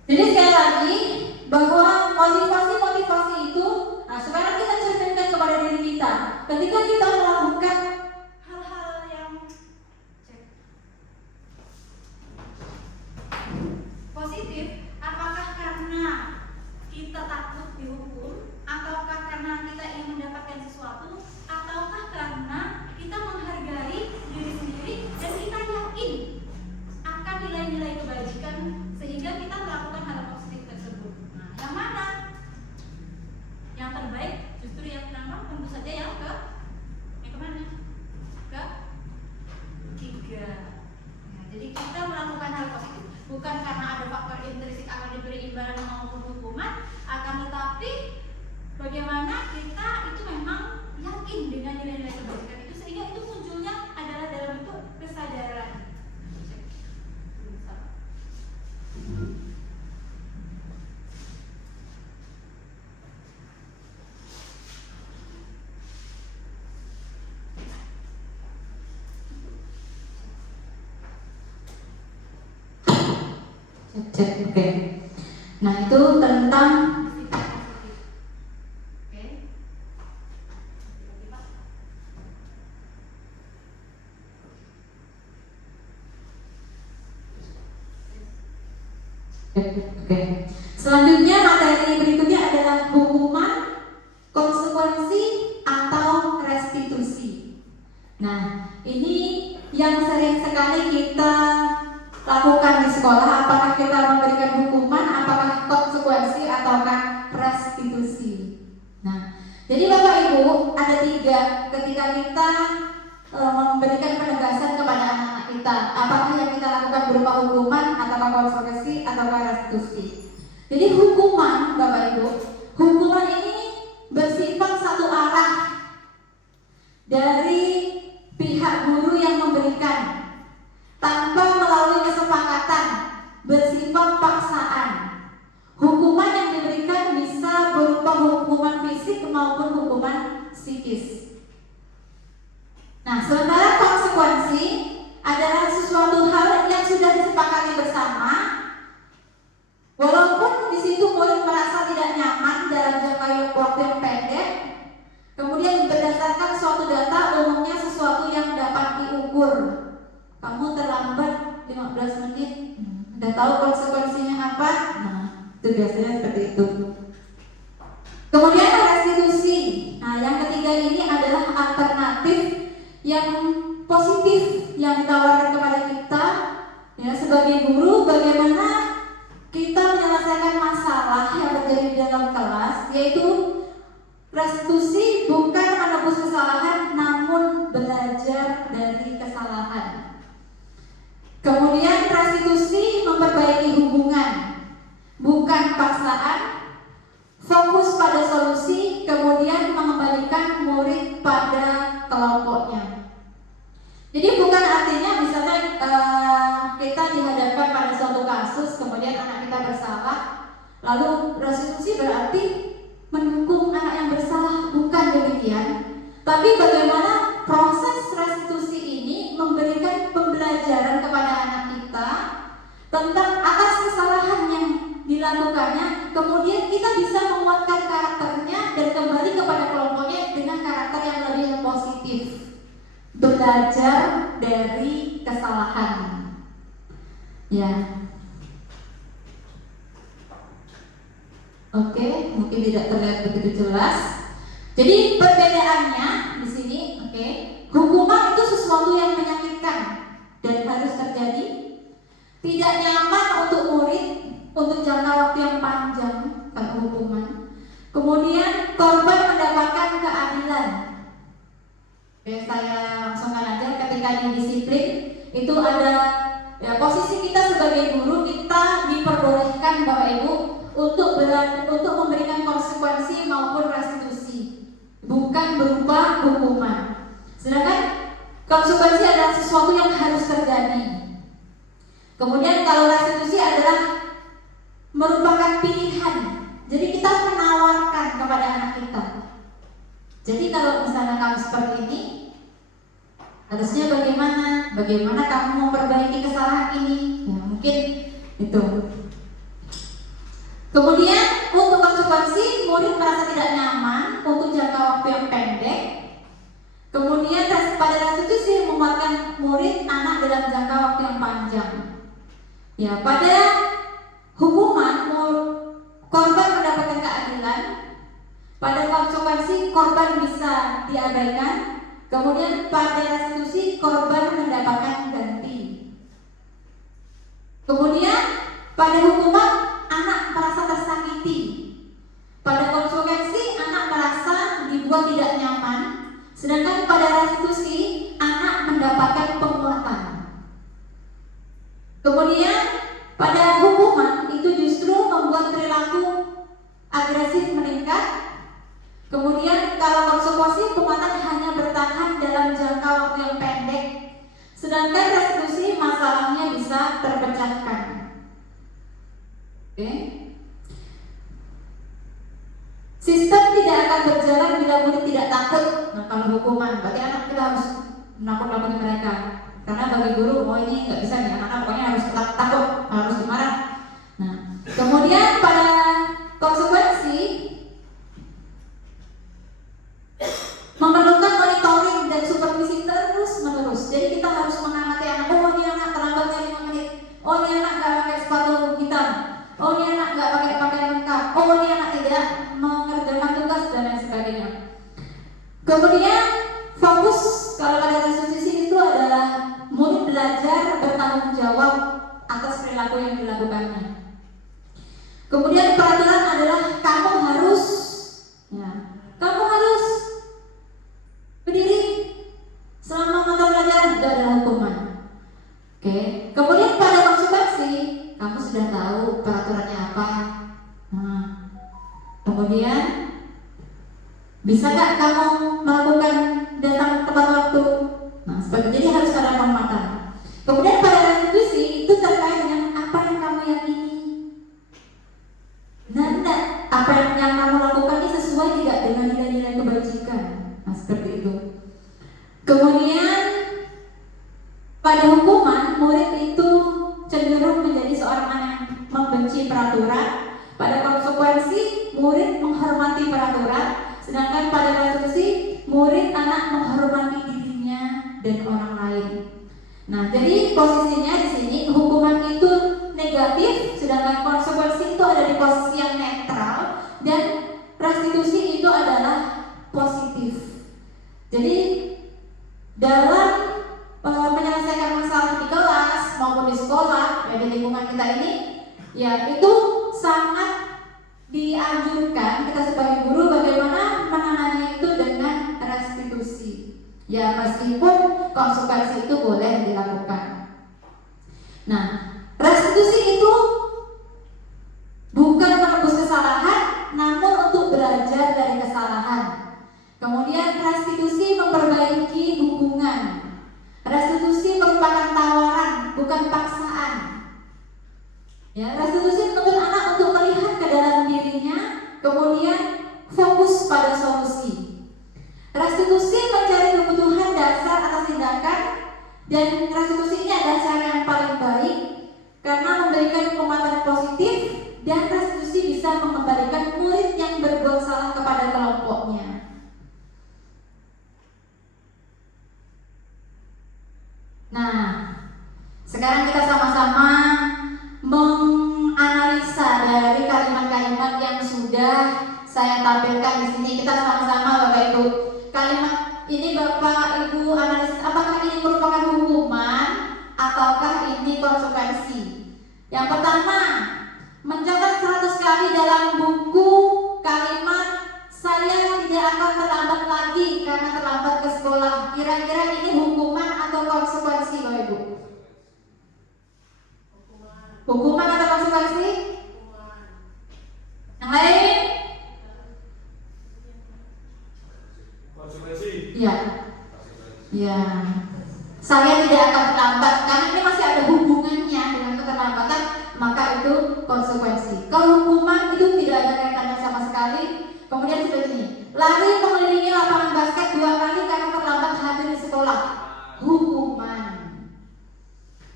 Jadi sekali lagi bahwa motivasi itu, nah sekarang kita ceritakan kepada diri kita. Ketika kita melakukan hal-hal yang positif, apakah karena kita takut dihukum, ataukah karena kita ingin mendapatkan sesuatu, ataukah karena kita menghargai diri sendiri dan kita yakin akan nilai-nilai kebajikan sehingga kita melakukan hal positif tersebut. Nah, yang mana? Yang terbaik justru yang pertama tentu saja yang kemana? Ke 3. Nah, jadi kita melakukan hal positif bukan karena ada faktor intrinsik akan diberi imbalan maupun hukuman, akan tetapi bagaimana kita itu memang yakin dengan nilai-nilai kebajikan itu sehingga itu munculnya adalah dalam bentuk kesadaran. Oke. Nah, itu tentang Oke. Selanjutnya materi berikutnya adalah hukuman, konsekuensi atau restitusi. Nah, ini yang sering sekali kita lakukan di sekolah. Apakah kita memberikan hukuman, apakah konsekuensi ataukah restitusi. Nah, jadi Bapak Ibu ada 3 ketika kita memberikan penegasan kepada anak-anak kita. Apakah yang kita lakukan berupa hukuman ataukah konsekuensi ataukah restitusi. Jadi hukuman Bapak Ibu, hukuman ini bersifat satu arah dari pihak guru yang memberikan tanpa melalui kesepakatan, bersifat paksaan. Hukuman yang diberikan bisa berupa berupa hukuman fisik maupun hukuman psikis. Nah, sementara konsekuensi adalah sesuatu hal yang sudah disepakati bersama, walaupun di situ murid merasa tidak nyaman dalam jangka waktu yang pendek. Kemudian berdasarkan suatu data, umumnya sesuatu yang dapat diukur. Kamu terlambat 15 menit, udah tahu konsekuensinya apa? Nah, itu biasanya seperti itu. Kemudian restitusi. Nah, yang ketiga ini adalah alternatif yang positif yang ditawarkan kepada kita, ya, sebagai guru, bagaimana kita menyelesaikan masalah yang terjadi di dalam kelas, yaitu restitusi bukan menebus kesalahan, namun belajar dari kesalahan. Kemudian restitusi memperbaiki hubungan, bukan paksaan, fokus pada solusi, kemudian mengembalikan murid pada kelompoknya. Jadi bukan artinya misalnya kita dihadapkan pada suatu kasus, kemudian anak kita bersalah, lalu restitusi berarti mendukung anak yang bersalah, bukan demikian. Tapi bagaimana proses restitusi ini memberikan pembelajaran kepada anak kita tentang atas kesalahan yang dilakukannya, kemudian kita bisa menguatkan karakternya dan kembali kepada kelompoknya dengan karakter yang lebih positif. Belajar dari kesalahan. Ya. Oke, mungkin tidak terlihat begitu jelas. Jadi perbedaannya di sini, oke, hukuman itu sesuatu yang menyakitkan dan harus terjadi. Tidak nyaman untuk murid untuk jangka waktu yang panjang karena hukuman. Kemudian korban mendapatkan keadilan. Oke, saya langsungkan aja. Ketika disiplin itu ada, ya, posisi kita sebagai guru, kita diperbolehkan Bapak Ibu untuk memberikan konsekuensi maupun restitusi, bukan berupa hukuman. Sedangkan konsekuensi adalah sesuatu yang harus terjadi. Kemudian kalau restitusi adalah merupakan pilihan. Jadi kita menawarkan kepada anak kita. Jadi kalau misalnya kamu seperti ini, harusnya bagaimana? Bagaimana kamu memperbaiki kesalahan ini? Ya, mungkin itu. Kemudian untuk konsekuensi, murid merasa tidak nyaman untuk jangka waktu yang pendek. Kemudian pada restitusi menguatkan murid anak dalam jangka waktu yang panjang. Ya, pada hukuman korban mendapatkan keadilan, pada konsekuensi korban bisa diabaikan. Kemudian pada restitusi korban mendapatkan ganti. Kemudian pada hukuman anak merasa tersakiti. Pada konsekuensi anak merasa dibuat tidak nyaman. Sedangkan pada restitusi anak mendapatkan penguatan. Kemudian pada hukuman itu justru membuat perilaku agresif meningkat. Kemudian kalau konsekuensi penguatan hanya bertahan dalam jangka waktu yang pendek. Sedangkan restitusi masalahnya bisa terpecahkan. Oke. Sistem tidak akan berjalan bila murid tidak takut. Nah, kalau hukuman, berarti anak kita harus menakut-nakuti mereka. Karena bagi guru, oh ini nggak bisa nih, anak-anak pokoknya harus takut, harus dimarah. Nah, kemudian pada konsekuensi memerlukan monitoring dan supervisi terus-menerus. Jadi kita harus mengamati anak. Oh ini anak terlambatnya 5 menit. Oh ini anak nggak pakai sepatu hitam. Oh ini anak nggak pakai pakaian lengkap. Oh ini anak tidak mengerjakan tugas dan lain sebagainya. Kemudian fokus kalau pada restitusi itu adalah murid belajar bertanggung jawab atas perilaku yang dilakukannya. Kemudian peraturan adalah kamu harus, ya, kamu harus berdiri selama mata pelajaran, itu adalah hukuman. Oke. Kemudian pada konsekuensi kamu sudah tahu peraturannya apa. Nah, kemudian bisa nggak kamu melakukan datang tepat waktu? Nah, seperti jadi harus ada penguatan. Kemudian pada restitusi itu terkait dengan apa yang kamu yakini. Benar enggak? Apa yang kamu lakukan membenci peraturan, pada konsekuensi murid menghormati peraturan, sedangkan pada restitusi murid anak menghormati dirinya dan orang lain. Nah, jadi posisinya di sini hukuman itu negatif, sedangkan konsekuensi itu ada di posisi yang netral, dan restitusi itu adalah positif. Jadi dalam menyelesaikan masalah di kelas maupun di sekolah, ya di lingkungan kita ini, ya itu sangat dianjurkan kita sebagai guru bagaimana menangani itu dengan restitusi. Ya meskipun konsekuensi itu boleh dilakukan. Nah, restitusi itu bukan menebus kesalahan, namun untuk belajar dari kesalahan. Kemudian restitusi memperbaiki hubungan. Restitusi merupakan tawaran, bukan paksaan. Ya, restitusi menuntut anak untuk melihat ke dalam dirinya, kemudian fokus pada solusi. Restitusi mencari kebutuhan dasar atas tindakan, dan restitusi ini adalah cara yang paling baik karena memberikan penguatan positif, dan restitusi bisa mengembalikan murid yang berbuat salah kepada kelompoknya. Nah, sekarang kita sama-sama menganalisa dari kalimat-kalimat yang sudah saya tampilkan di sini. Kita sama-sama Bapak Ibu. Kalimat ini Bapak Ibu analisis apakah ini merupakan hukuman ataukah ini konsekuensi. Yang pertama, mencatat 100 kali dalam buku kalimat "saya tidak akan terlambat lagi karena terlambat ke sekolah". Kira-kira ini hukuman atau konsekuensi Bapak Ibu? Hukuman atau konsekuensi? Yang lain? Konsekuensi. Iya. Ya. Saya tidak akan terlambat karena ini masih ada hubungannya dengan keterlambatan, maka itu konsekuensi. Kalau hukuman itu tidak ada kaitannya sama sekali. Kemudian seperti ini, lari mengelilingi lapangan basket 2 kali karena terlambat hadir di sekolah, hukuman.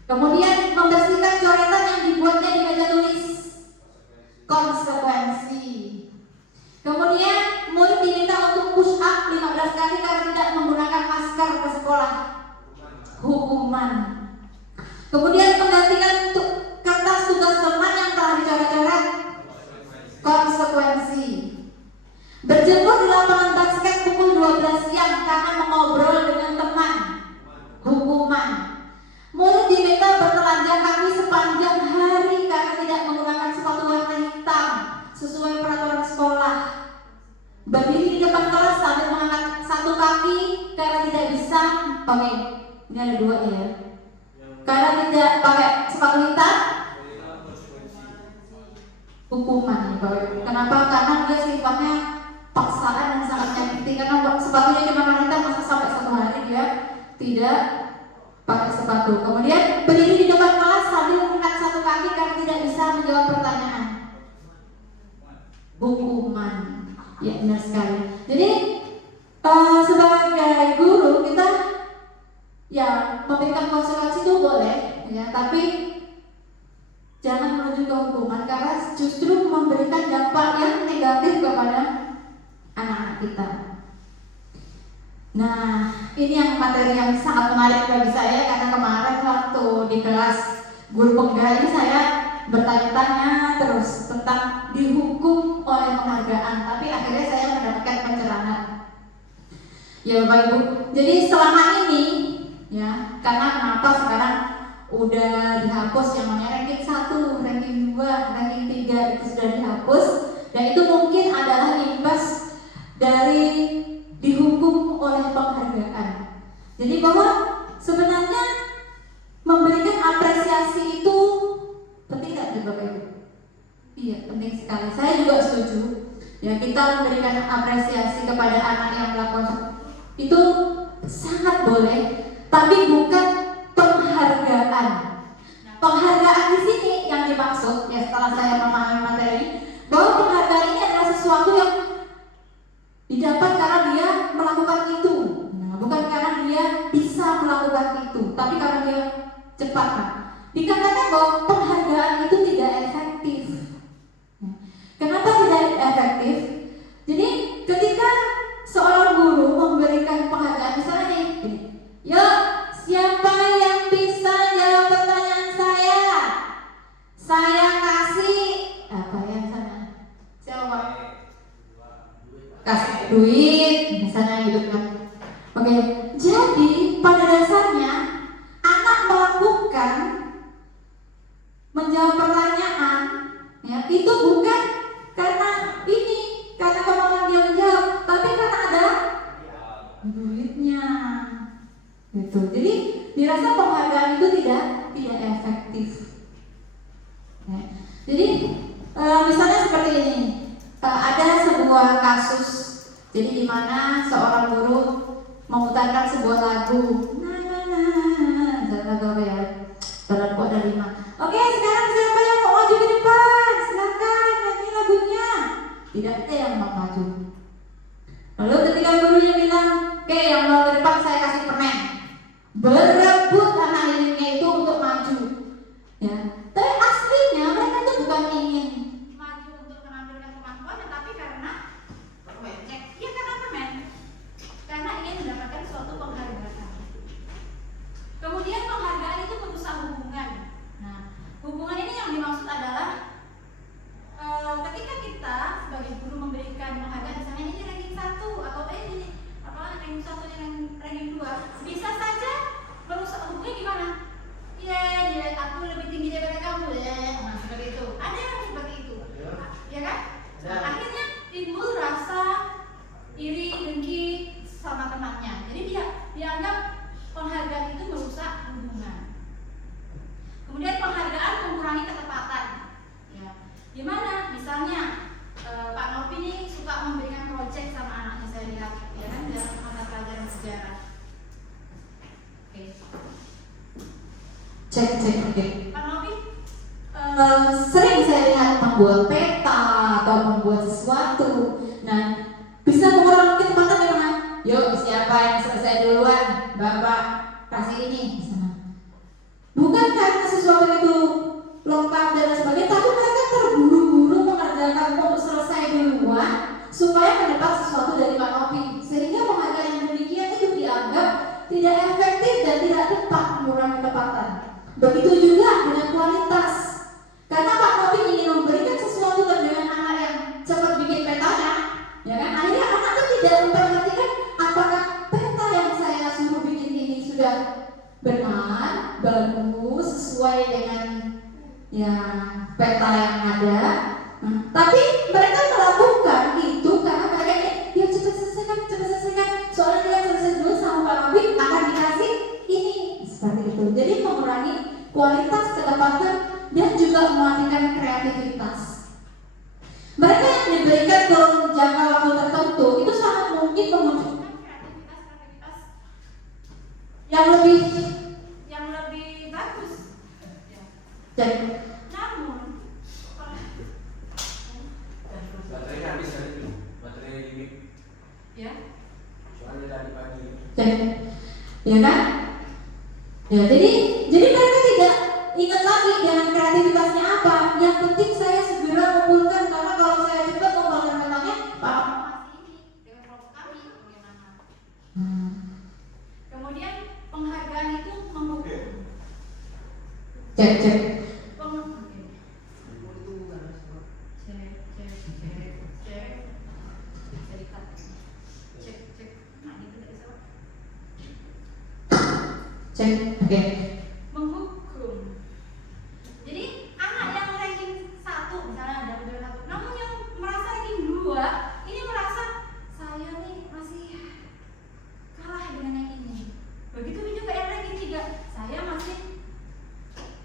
Kemudian membersihkan coretan yang dibuatnya di meja tulis, konsekuensi. Kemudian murid diminta untuk push up 15 kali karena tidak menggunakan masker ke sekolah, hukuman. Kemudian menggantikan kertas tugas teman yang telah dicoret-coret, konsekuensi. Berjemur di lapangan basket pukul 12 siang karena mengobrol dengan teman, hukuman. Murid diminta bertelanjang kaki sepanjang hari karena tidak menggunakan sepatu warna hitam sesuai peraturan sekolah. Berdiri di depan kelas sambil mengangkat 1 kaki karena tidak bisa pakai, ini ada 2 ya, karena tidak pakai sepatu hitam, hukuman. Kenapa? Karena dia sifatnya paksaan dan sangat menyakiti, karena sepatunya cuma warna hitam, masa sampai 1 hari dia tidak pakai sepatu. Kemudian berdiri di depan kelas sambil mengangkat 1 kaki karena tidak bisa menjawab pertanyaan, hukuman. Ya benar sekali. Jadi sebagai guru kita ya memberikan konsekuensi itu boleh ya, tapi jangan menuju ke hukuman karena justru memberikan dampak yang negatif kepada anak-anak kita. Nah, ini yang materi yang sangat menarik bagi saya karena kemarin waktu di kelas guru penggali saya bertanya-tanya terus tentang dihukum oleh penghargaan, tapi akhirnya saya mendapatkan pencerahan. Ya Bapak Ibu, jadi selama ini ya, karena kenapa sekarang udah dihapus yang namanya ranking 1, ranking 2, ranking 3 itu sudah dihapus, dan itu mungkin adalah imbas dari dihukum oleh penghargaan. Jadi bahwa sebenarnya memberikan apresiasi itu penting nggak Bapak Ibu? Iya, penting sekali. Saya juga setuju. Ya, kita memberikan apresiasi kepada anak yang melakukan itu sangat boleh, tapi bukan penghargaan. Nah, penghargaan di sini yang dimaksud, ya setelah saya memahami materi, bahwa penghargaan ini adalah sesuatu yang didapat karena dia melakukan itu. Nah, bukan karena dia bisa melakukan itu, tapi karena dia cepat. Nah, dikatakan bahwa penghargaan itu tidak efektif. duit, misalnya gitu kan. Oke, jadi pada dasarnya anak melakukan menjawab pertanyaan, ya itu bukan karena kemauan dia menjawab, tapi karena ada duitnya. Gitu. Jadi dirasa penghargaan itu tidak efektif. Ya. Jadi misalnya seperti ini, ada sebuah kasus, jadi di mana seorang guru memutarkan sebuah lagu, lagu apa ya? Dalam kok ada 5. Oke, sekarang siapa yang mau maju ke depan? Silakan nyanyi lagunya. Tidak ada yang mau maju. Lalu ketika gurunya bilang, oke, yang mau ke depan saya kasih permen. Berebut anak didiknya itu untuk maju. Ya, tapi aslinya mereka itu bukan ingin maju untuk menampilkan kemampuan, tetapi karena permen. Karena ingin mendapatkan suatu penghargaan. Kemudian penghargaan itu merusak hubungan. Nah, hubungan ini yang dimaksud adalah ketika kita sebagai guru memberikan penghargaan, misalnya ini ranking 1 atau ini ranking 1 dan ranking 2, bisa saja merusak hubungan. Gimana? Nilai aku lebih tinggi daripada kamu, nah seperti itu. Ada yang seperti itu, ya kan? Nah, akhirnya timbul rasa iri, dengki sama temannya. Jadi dia dianggap penghargaan itu merusak hubungan. Kemudian penghargaan mengurangi ketepatan. Ya, gimana? Misalnya Pak Nopi ini suka memberikan proyek sama anaknya, saya lihat, ya kan, dalam mata pelajaran sejarah. Oke. Cek. Pak Nopi sering saya lihat membuat peta atau membuat sesuatu. Nah, bisa mengurangi ketepatan gimana? Yuk, siapa yang selesai duluan, Bapak kasih ini. Bukan karena sesuatu itu lengkap dan sebagainya, tapi mereka terburu-buru mengerjakan untuk selesai duluan supaya mendapat sesuatu dari Pak Nopi, sehingga penghargaan yang demikian itu dianggap tidak efektif dan tidak tepat mengurangi ketepatan. Begitu juga dengan kualitas, karena Pak Nopi ingin memberikan sesuatu dengan anak yang cepat bikin petanya, ya kan? Akhirnya anak itu tidak memperhatikan apakah peta yang saya suruh bikin ini sudah benar, bagus, sesuai dengan ya peta yang ada. Tapi mereka melakukan itu karena mereka ya cepat selesaikan, soalnya dia selesai dulu sama Pak Nopi akan dikasih ini, seperti itu. Jadi mengurangi kualitas, ketepatan, dan juga mematikan kreativitas. Mereka yang diberikan dalam jangka waktu tertentu itu sangat mungkin memunculkan kreativitas yang lebih bagus. Dan namun baterainya habis tadi itu, baterai limit. ya, Soalnya tadi pagi. ya kan? Ya, jadi mereka tidak ingat lagi dengan kreativitasnya apa. Yang penting saya segera mengumpulkan, karena kalau saya cepat mengumpulkan petanya, Pak masih ini dengan kelompok kami bagaimana? Kemudian penghargaan itu menghukum. Cek. Oke. Menghukum. Jadi anak yang ranking 1 misalnya ada beberapa 1, namun yang merasa ranking 2 ini merasa saya nih masih kalah dengan yang ini. Begitu juga yang ranking 3, saya masih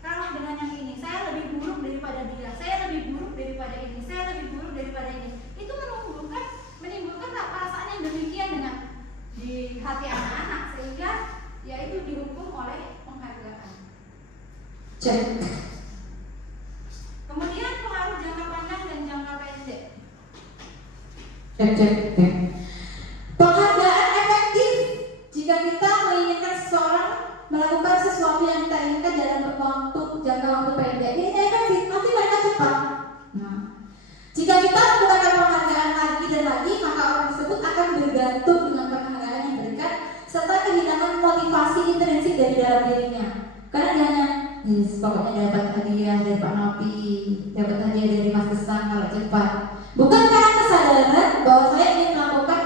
kalah dengan yang ini. Saya lebih buruk daripada dia. Saya lebih buruk daripada ini. Saya lebih buruk daripada ini. Itu menimbulkan perasaan yang demikian dengan di hati anak-anak, sehingga yaitu dihukum oleh penghargaan. Cek. Kemudian pengaruh jangka panjang dan jangka pendek. Cek. Penghargaan efektif jika kita menginginkan seseorang melakukan sesuatu yang kita inginkan dalam jangka waktu pendek. Ini efektif, nanti mereka cepat. Nah, jika kita melakukan penghargaan lagi dan lagi, maka orang tersebut akan bergantung dengan penghargaan yang diberikan serta kehilangan motivasi intrinsik dari dalam dirinya. Karena dia hanya pokoknya dapat hadiah dari Pak Nopi, dapat hadiah dari Mas Gesang kalau cepat. Bukan karena kesadaran bahwa saya ingin melakukan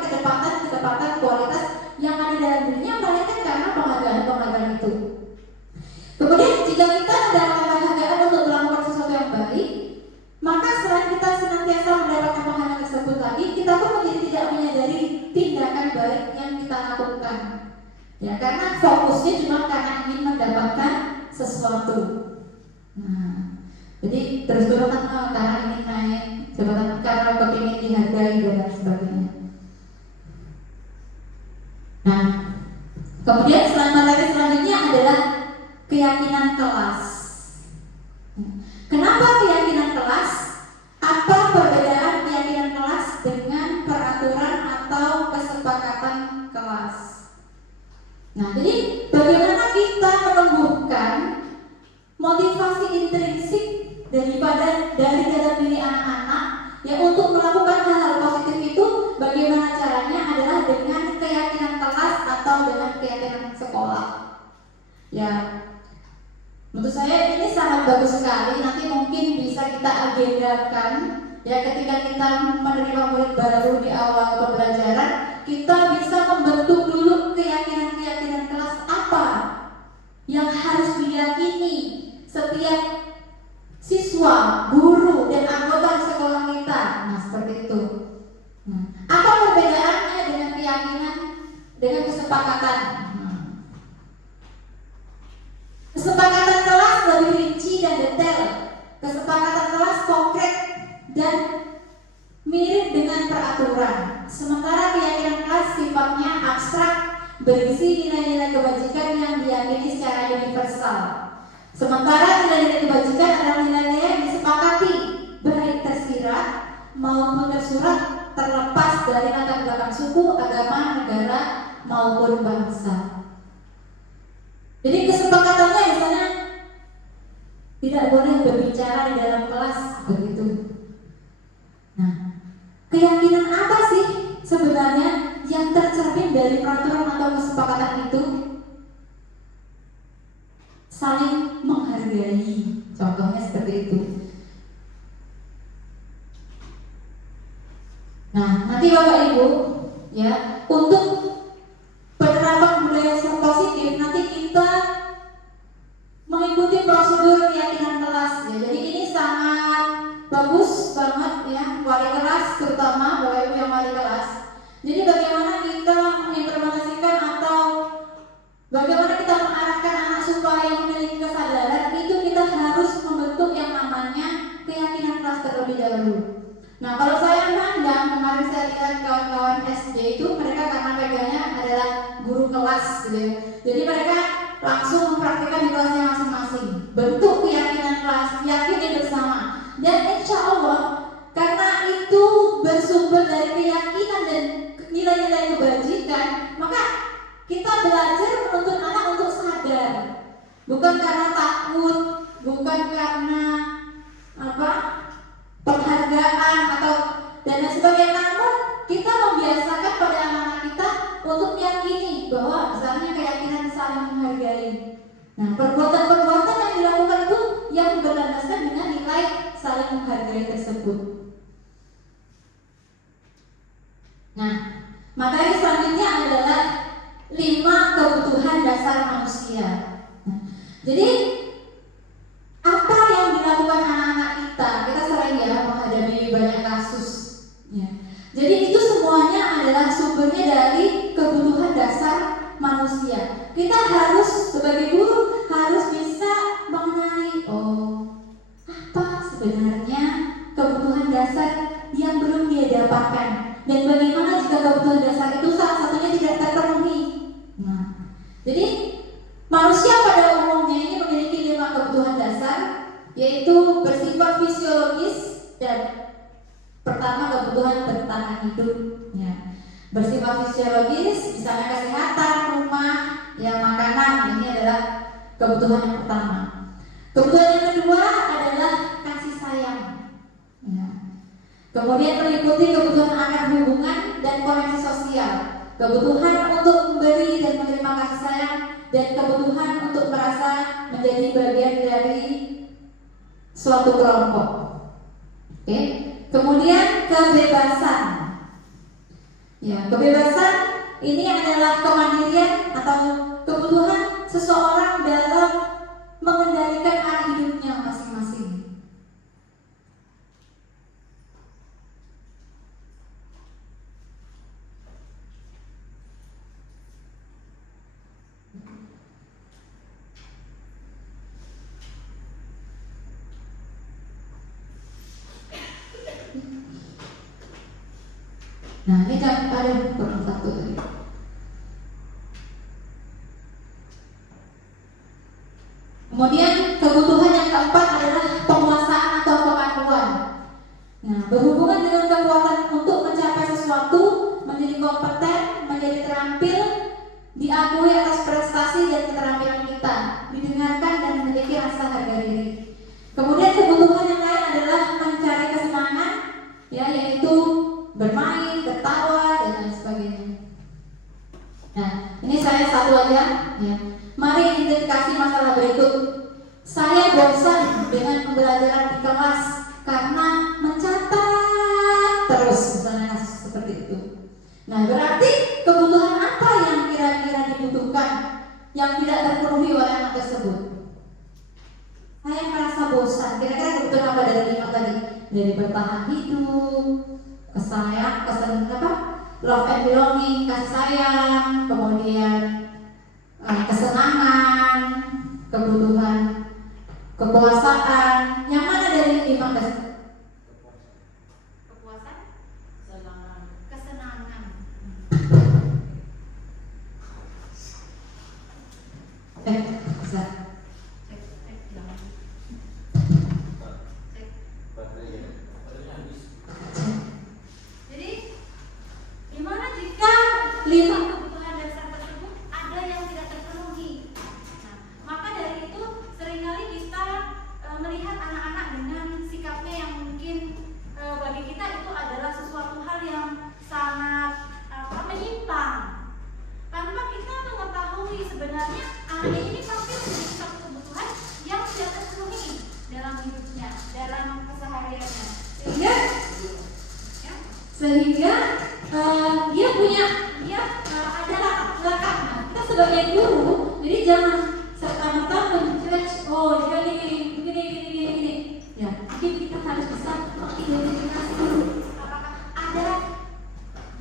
maka selain kita senantiasa mendapatkan pahala tersebut lagi, kita pun menjadi tidak menyadari tindakan baik yang kita lakukan. Ya, karena fokusnya cuma karena ingin mendapatkan sesuatu. Nah, jadi terus-terusan karena ingin naik jabatan, karena kepingin dihargai dan lain sebagainya. Nah, kemudian materi selanjutnya adalah keyakinan kelas. Kenapa keyakinan kelas? Apa perbedaan keyakinan kelas dengan peraturan atau kesepakatan kelas? Nah, jadi bagaimana kita menumbuhkan motivasi intrinsik dari dalam diri anak-anak yang untuk melakukan hal-hal positif itu, bagaimana caranya adalah dengan keyakinan kelas atau dengan keyakinan sekolah. Ya, menurut saya ini sangat bagus sekali. Nanti mungkin bisa kita agendakan ya, ketika kita menerima murid baru di awal pembelajaran, kita bisa membentuk dulu keyakinan kelas apa yang harus diyakini setiap siswa, guru, dan anggota di sekolah kita. Nah, seperti itu. Apa perbedaannya dengan keyakinan dengan kesepakatan? Kesepakatan kelas lebih rinci dan detail. Kesepakatan kelas konkret dan mirip dengan peraturan. Sementara keyakinan kelas sifatnya abstrak, berisi nilai-nilai kebajikan yang diyakini secara universal. Sementara nilai-nilai kebajikan adalah nilai-nilai yang disepakati, baik tersirat maupun tersurat, terlepas dari latar belakang suku, agama, negara maupun bangsa. Jadi kesepakatannya misalnya tidak boleh berbicara di dalam kelas, begitu. Nah, keyakinan apa sih sebenarnya yang tercermin dari peraturan atau kesepakatan itu? Saling menghargai, contohnya seperti itu. Nah, nanti Bapak Ibu ya, untuk penerapan budaya positif nanti kita mengikuti prosedur keyakinan kelas ya. Jadi ini sangat bagus banget ya, wali kelas terutama Bapak Ibu yang wali kelas. Jadi bagaimana kita mengimplementasikan atau bagaimana kita mengarahkan anak supaya memiliki kesadaran itu, kita harus membentuk yang namanya keyakinan kelas terlebih dahulu. Nah, kalau saya pandang kemarin saya lihat kawan-kawan SD itu mereka karena pegangnya adalah guru kelas gitu ya. Jadi mereka langsung mempraktikkan di kelasnya masing-masing. Bentuk keyakinan kelas, yakini bersama. Dan insya Allah karena itu bersumber dari keyakinan dan nilai-nilai kebajikan, maka kita belajar menuntut anak untuk sadar. Bukan karena takut, bukan karena penghargaan atau dan lain sebagainya, namun kita membiasakan pada anak-anak kita untuk meyakini bahwa misalnya keyakinan saling menghargai. Nah, perbuatan-perbuatan yang dilakukan itu yang berlandaskan dengan nilai saling menghargai tersebut. Nah, materi selanjutnya adalah 5 kebutuhan dasar manusia. Nah, jadi apa yang dilakukan anak-anak kita? Kita sering ya menghadapi banyak kasus ya. Jadi itu semuanya adalah sumbernya dari kebutuhan dasar manusia. Kita harus sebagai guru harus bisa mengenali apa sebenarnya kebutuhan dasar yang belum dia dapatkan dan bagaimana jika kebutuhan dasar itu salah satunya tidak terpenuhi. Nah, jadi manusia pada umumnya ini memiliki 5 kebutuhan dasar, yaitu bersifat fisiologis dan pertama kebutuhan bertahan hidup ya. Bersifat fisiologis misalnya kesehatan, rumah, ya makanan, ini adalah kebutuhan yang pertama. Kebutuhan yang kedua adalah kasih sayang ya. Kemudian meliputi kebutuhan akan hubungan dan koneksi sosial, kebutuhan untuk memberi dan menerima kasih sayang, dan kebutuhan untuk merasa menjadi bagian dari suatu kelompok. Oke. Kemudian kebebasan. Ya, kebebasan ini adalah kemandirian atau kebutuhan seseorang dalam mengendalikan arah hidupnya masing-masing. Nah, ini kan ada kurang satu tadi. Kemudian kebutuhan yang keempat adalah penguasaan atau kemampuan. Nah, berhubungan dengan kekuatan untuk mencapai sesuatu, menjadi kompeten, menjadi terampil, diakui atas prestasi dan keterampilan kita, didengarkan dan memiliki rasa harga diri. Kemudian kebutuhan yang lain adalah mencari kesenangan, ya, yaitu bermain, tertawa dan lain sebagainya. Nah, ini saya satu aja, ya. Mari identifikasi masalah berikut. Saya bosan dengan pembelajaran di kelas karena mencatat terus, misalnya seperti itu. Nah, berarti kebutuhan apa yang kira-kira dibutuhkan yang tidak terpenuhi oleh anak tersebut? Saya merasa bosan. Kira-kira kebutuhan apa dari 5 tadi? Dari bertahan hidup, love and belonging, kasih sayang, kemudian kesenangan, kebutuhan, kekuasaan. Yang mana dari 5 tersebut? Kepuasan, kesenangan. Bisa. Jadi, gimana jika 5 kebutuhan dasar tersebut ada yang tidak terpenuhi? Nah, maka dari itu seringkali kita melihat anak-anak dengan sikapnya yang mungkin bagi kita itu adalah sesuatu hal yang sangat menyimpang. Tanpa kita mengetahui sebenarnya anak ini pasti memiliki satu kebutuhan yang tidak terpenuhi dalam hidupnya, dalam kesehariannya, sehingga dia ada latar belakang. Nah, kita sebagai guru, jadi jangan serta-merta menjudge, oh dia gini. Ya, mungkin kita harus bisa mengidentifikasi dulu apakah ada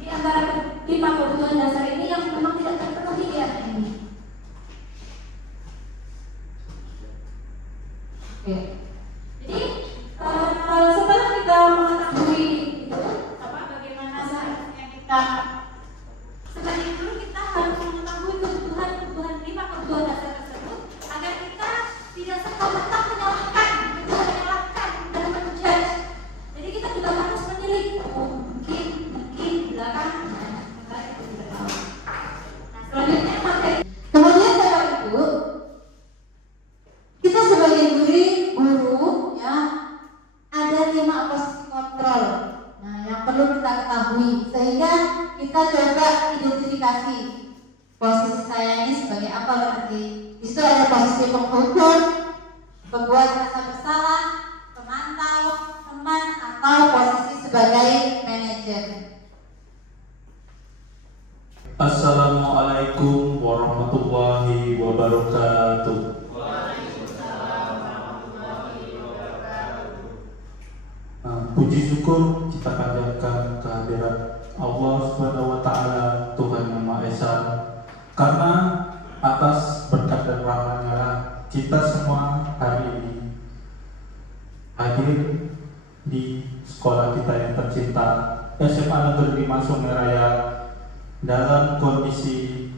di antara 5 kebutuhan dasar ini yang memang tidak terpenuhi di anak ini. Oke. Jadi setelah kita mengetahui bagaimana seharusnya kita sebagai guru, kita harus mengetahui kebutuhan 5 kebutuhan dasar tersebut agar kita tidak serta-merta menyalahkan dan menjudge. Jadi kita juga harus menilik, mungkin belakang. Nah, selanjutnya materi. Kemudian Bapak Ibu, kita sebagai guru, ya, ada 5 posisi kontrol. Nah, yang perlu kita ketahui sehingga kita coba identifikasi posisi saya ini sebagai apa berarti. Di situ ada posisi penghukum, pembuat rasa bersalah, pemantau, teman, atau posisi sebagai manajer. Assalamualaikum warahmatullahi wabarakatuh. Puji syukur kita panjatkan kehadirat Allah Subhanahu wa Ta'ala, Tuhan Yang Maha Esa, karena atas berkat dan rahmat-Nya kita semua hari ini hadir di sekolah kita yang tercinta, SMA Negeri 5 Sungai Raya, dalam kondisi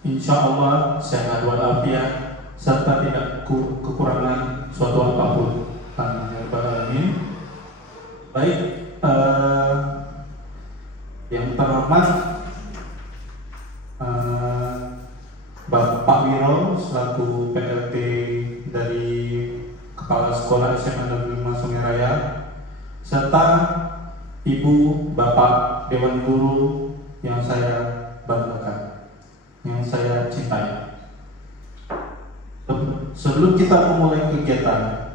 insya Allah sehat walafiat serta tidak kekurangan suatu apapun. Amin ya rabbal alamin. Baik, yang terhormat Bapak Wiro selaku PLT dari Kepala Sekolah SMA Negeri 5 Sungai Raya, serta Ibu Bapak Dewan Guru yang saya banggakan, yang saya cintai. Sebelum kita memulai kegiatan,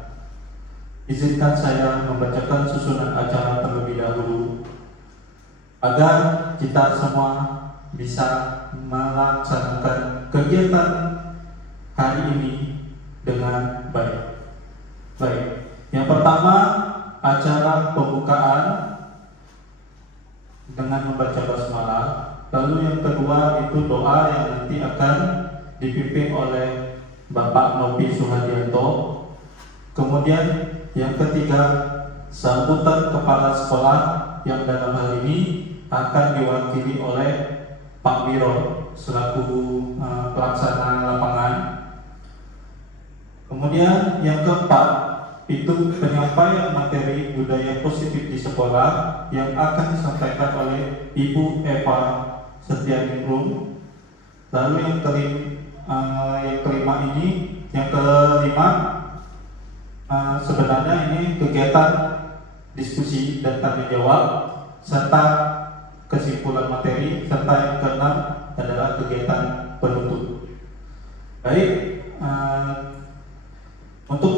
izinkan saya membacakan susunan acara terlebih dahulu agar kita semua bisa melaksanakan kegiatan hari ini dengan baik. Baik, yang pertama acara pembukaan dengan membaca basmalah, lalu yang kedua itu doa yang nanti akan dipimpin oleh Bapak Nopi Suhadianto. Kemudian yang ketiga sambutan kepala sekolah yang dalam hal ini akan diwakili oleh Pak Wiro selaku pelaksana lapangan. Kemudian yang keempat itu penyampaian materi budaya positif di sekolah yang akan disampaikan oleh Ibu Eva Setianingrum. Lalu yang kelima sebenarnya ini kegiatan diskusi dan tanya jawab serta kesimpulan materi, serta yang keenam adalah kegiatan penutup. Baik, untuk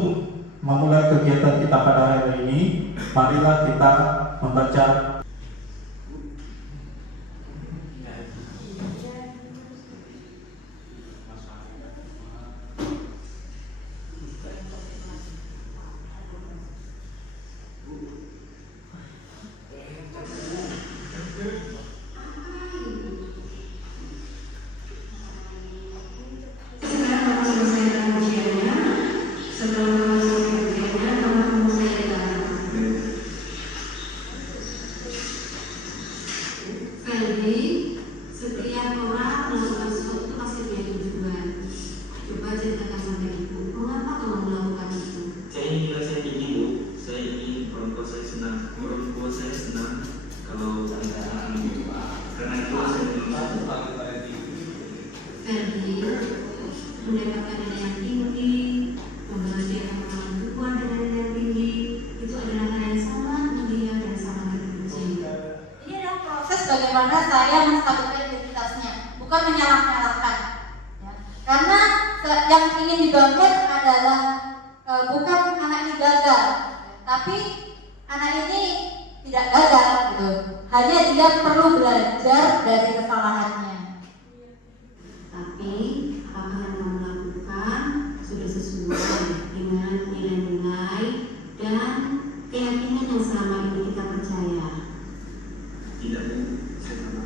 memulai kegiatan kita pada hari ini, marilah kita membaca setiap orang melakukan sesuatu pasti punya tujuan. Coba ceritakan sama ibu, mengapa kamu melakukan itu? Saya ingin bilang saya ingin Bu, saya ingin orang tua saya senang kalau tidak senang karena itu saya Ferdi, mendapatkan nilai yang tinggi, membahagiakan orang tua dengan nilai yang tinggi, itu adalah hal yang sangat mulia dan sangat terpuji. Ini adalah proses bagaimana saya menstabilkan identitasnya, bukan menyalah-nyalahkan. Ya. Karena yang ingin dibangun adalah bukan anak ini gagal, tapi anak ini tidak gagal, gitu. Hanya dia perlu belajar dari kesalahannya. Tapi apakah yang kamu lakukan sudah sesuai dengan nilai-nilai dan keyakinan yang selama ini kita percaya? tidak Bu, saya tahu.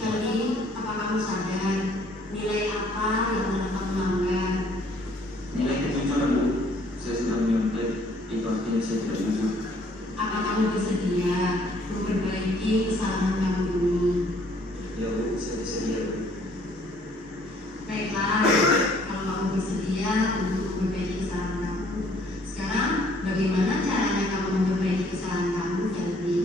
Jadi, apa kamu sadar nilai apa yang telah kamu melanggar? Nilai kejujuran Bu, saya sedang menyontek, itu artinya saya tidak jujur. Apa kamu bersedia memperbaiki kesalahan kamu ini? Ya Bu, saya bersedia Bu. Baiklah, kalau kamu bersedia untuk memperbaiki kesalahan kamu, sekarang bagaimana caranya kamu memperbaiki kesalahan kamu, Ferdi?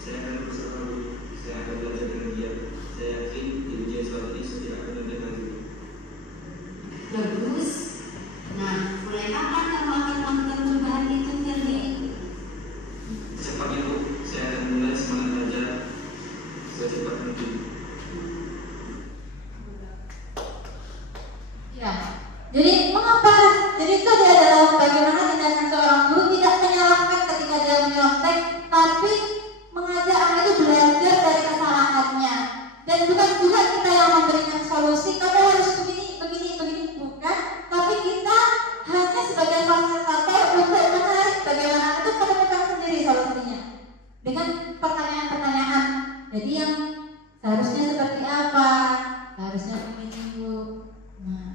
Saya akan berusaha Bu, saya akan belajar dengan dia. Saya yakin di ujian soal ini saya akan lebih maju. Bagus. Nah, mulai kapan kamu akan melakukan perubahan itu, Ferdi? Secepatnya Bu, saya akan mulai semangat belajar secepat mungkin. Ya, jadi mengapa? Jadi itu dia adalah bagaimana tindakan seorang guru tidak menyalahkan ketika dia menyontek, tapi mengajak anak itu belajar dari kesalahannya. Dan bukan juga kita yang memberikan solusi, kamu harus begini, bukan. Tapi kita hanya sebagai fasilitator untuk menarik bagaimana itu menemukan sendiri solusinya dengan pertanyaan-pertanyaan. Jadi yang seharusnya seperti apa? Seharusnya begini Bu. Nah,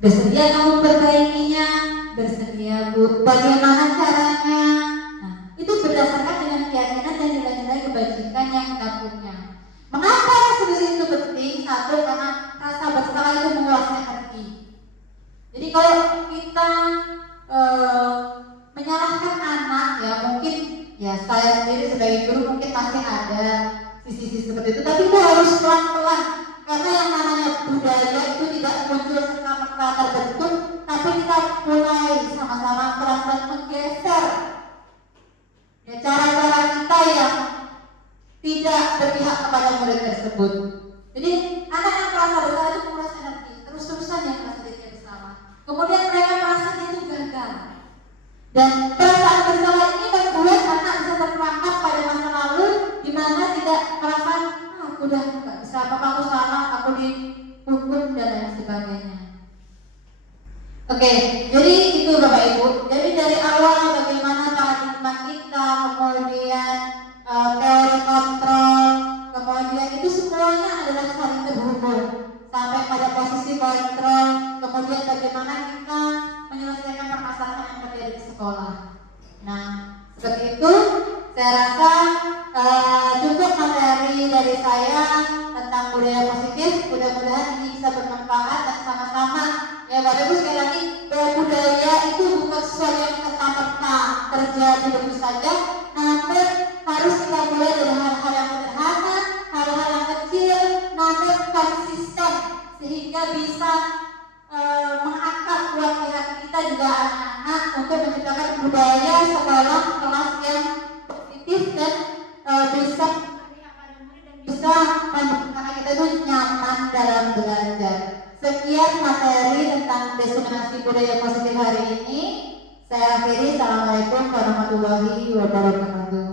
bersedia kamu perbaikinya? Bersedia Bu. Bagaimana caranya? Nah, itu berdasarkan dengan keyakinan dan nilai-nilai kebajikan yang kita punya. Mengapa solusi itu penting? Satu, karena rasa bersalah itu menguasai hati. Jadi kalau kita menyalahkan anak, ya mungkin ya saya sendiri sebagai guru mungkin masih ada sisi-sisi seperti itu, tapi itu harus pelan-pelan. Karena yang namanya budaya itu tidak muncul serta-merta terbentuk, tapi kita mulai sama-sama pelan-pelan menggeser ya cara-cara kita yang tidak berpihak kepada murid tersebut. Jadi anak yang merasa bersalah itu menguras energi, terus-terusan yang merasa dirinya bersalah. Kemudian mereka merasa itu gagal. Dan perasaan bersalah ini membuat anak bisa terperangkap pada masa lalu di mana tidak merasa aku udah nggak bisa apa-apa, aku salah, aku dihukum dan lain sebagainya. Oke, jadi itu Bapak Ibu. Jadi dari awal bagaimana paradigma kita, kemudian teori kontrol, kemudian itu semuanya adalah saling terhubung sampai pada posisi kontrol, kemudian bagaimana kita menyelesaikan permasalahan yang terjadi di sekolah. Nah, seperti itu. Saya rasa cukup materi dari saya tentang budaya positif. Mudah-mudahan ini bisa bermanfaat dan sama-sama ya Bapak Ibu, sekali lagi bahwa budaya itu bukan sesuatu yang serta-merta terjadi begitu saja, namun harus kita mulai dari hal-hal yang sederhana, hal-hal yang kecil, namun konsisten sehingga bisa mengakar kuat di hati kita juga anak-anak untuk menciptakan budaya sekolah kelas yang positif dan bisa bisa membuat anak kita itu nyaman dalam belajar. Sekian materi tentang destinasi budaya positif hari ini. Saya akhiri. Assalamualaikum warahmatullahi wabarakatuh.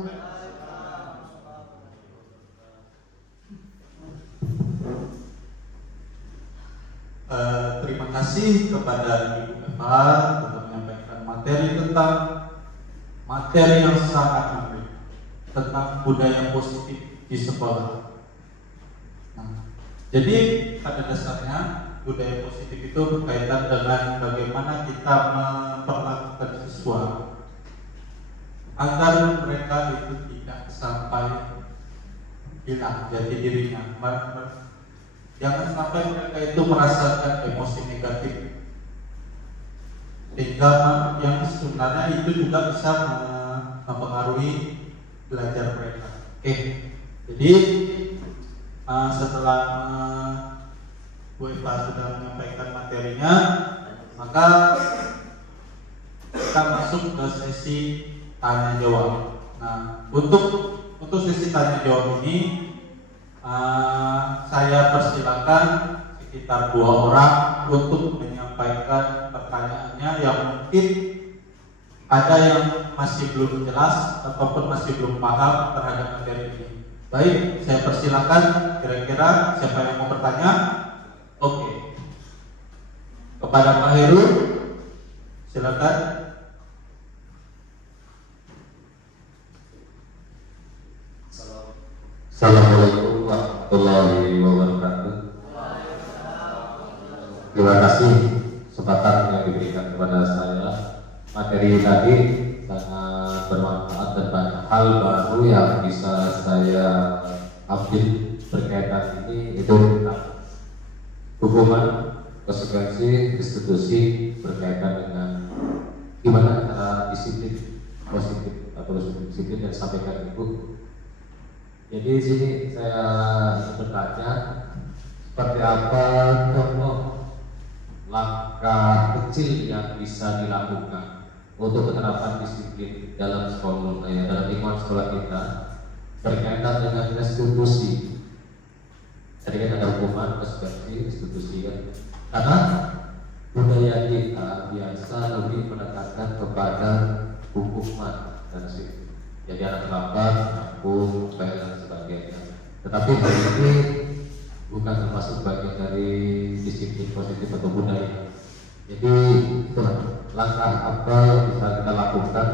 Terima kasih kepada Ibu Eva telah menyampaikan materi tentang materi yang sangat menarik tentang budaya positif di sekolah. Nah, jadi pada dasarnya budaya positif itu berkaitan dengan bagaimana kita memperlakukan siswa agar mereka itu tidak sampai hilang jati dirinya. Jangan sampai mereka itu merasakan emosi negatif, sehingga yang sebenarnya itu juga bisa mempengaruhi belajar mereka. Jadi setelah Bu Eva sudah menyampaikan materinya, maka kita masuk ke sesi tanya jawab. Nah, untuk sesi tanya jawab ini saya persilakan sekitar 2 orang untuk menyampaikan pertanyaannya yang mungkin ada yang masih belum jelas ataupun masih belum paham terhadap materi ini. Baik, saya persilakan, kira-kira siapa yang mau bertanya? Oke. Kepada Pak Heru, silakan. Assalamualaikum warahmatullahi wabarakatuh. Terima kasih kesempatan yang diberikan kepada saya. Materi tadi sangat bermanfaat dan banyak hal baru yang bisa saya ambil berkaitan ini, itu tentang hukuman, konsekuensi, institusi berkaitan dengan gimana cara disiplin positif atau disiplin yang disampaikan Ibu. Jadi di sini saya bertanya, seperti apa contoh langkah kecil yang bisa dilakukan untuk penerapan disiplin dalam sekolah, dalam lingkungan sekolah kita berkaitan dengan institusi. Tadi kan ada hukuman, konsekuensi, institusi kan. Karena budaya kita biasa lebih menekankan kepada hukuman dan disiplin. Jadi anak terlambat, aku dan sebagainya. Tetapi hal ini bukan termasuk bagian dari disiplin positif atau budaya. Jadi langkah apa yang bisa kita lakukan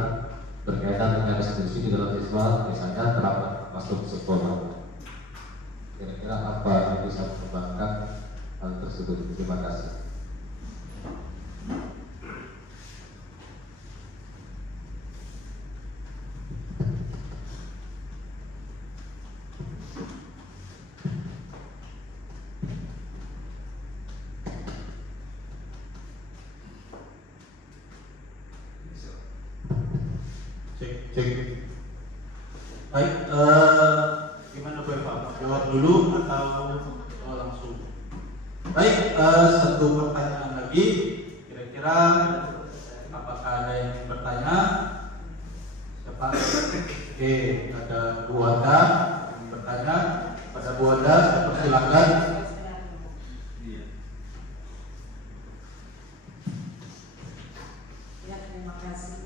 berkaitan dengan institusi di dalam siswa, misalnya terlambat masuk sekolah. Kira-kira apa yang bisa mengembangkan hal tersebut? Terima kasih. Cek. Baik, gimana Bu Eva? Jawab dulu atau langsung? Baik, satu pertanyaan lagi. Kira-kira apakah ada yang bertanya? Siapa? Oke, ada Bu Wanda yang bertanya. Pada Bu Wanda, saya persilakan. Ya, terima kasih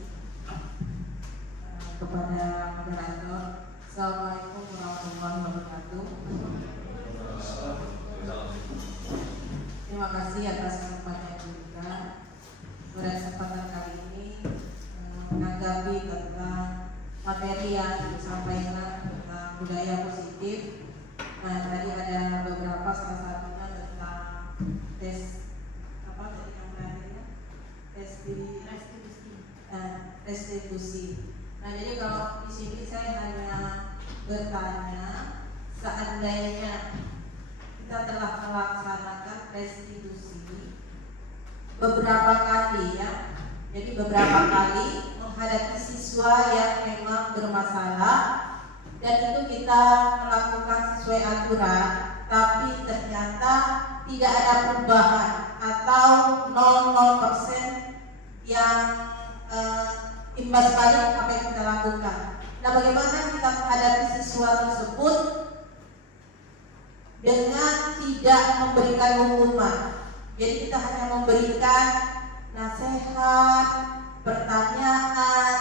kepada moderator. Assalamualaikum warahmatullahi wabarakatuh. Terima kasih atas kesempatannya juga pada kesempatan kali ini menanggapi tentang materi yang disampaikan tentang budaya positif. Nah, tadi ada beberapa, salah satunya tentang tes apa tadi yang terakhirnya, restitusi. Nah, jadi kalau di sini saya hanya bertanya, seandainya kita telah melaksanakan restitusi beberapa kali ya, jadi beberapa kali menghadapi siswa yang memang bermasalah dan itu kita melakukan sesuai aturan, tapi ternyata tidak ada perubahan atau 0% yang imbas balik apa yang kita lakukan. Nah, bagaimana kita menghadapi siswa tersebut dengan tidak memberikan hukuman? Jadi kita hanya memberikan nasihat, pertanyaan,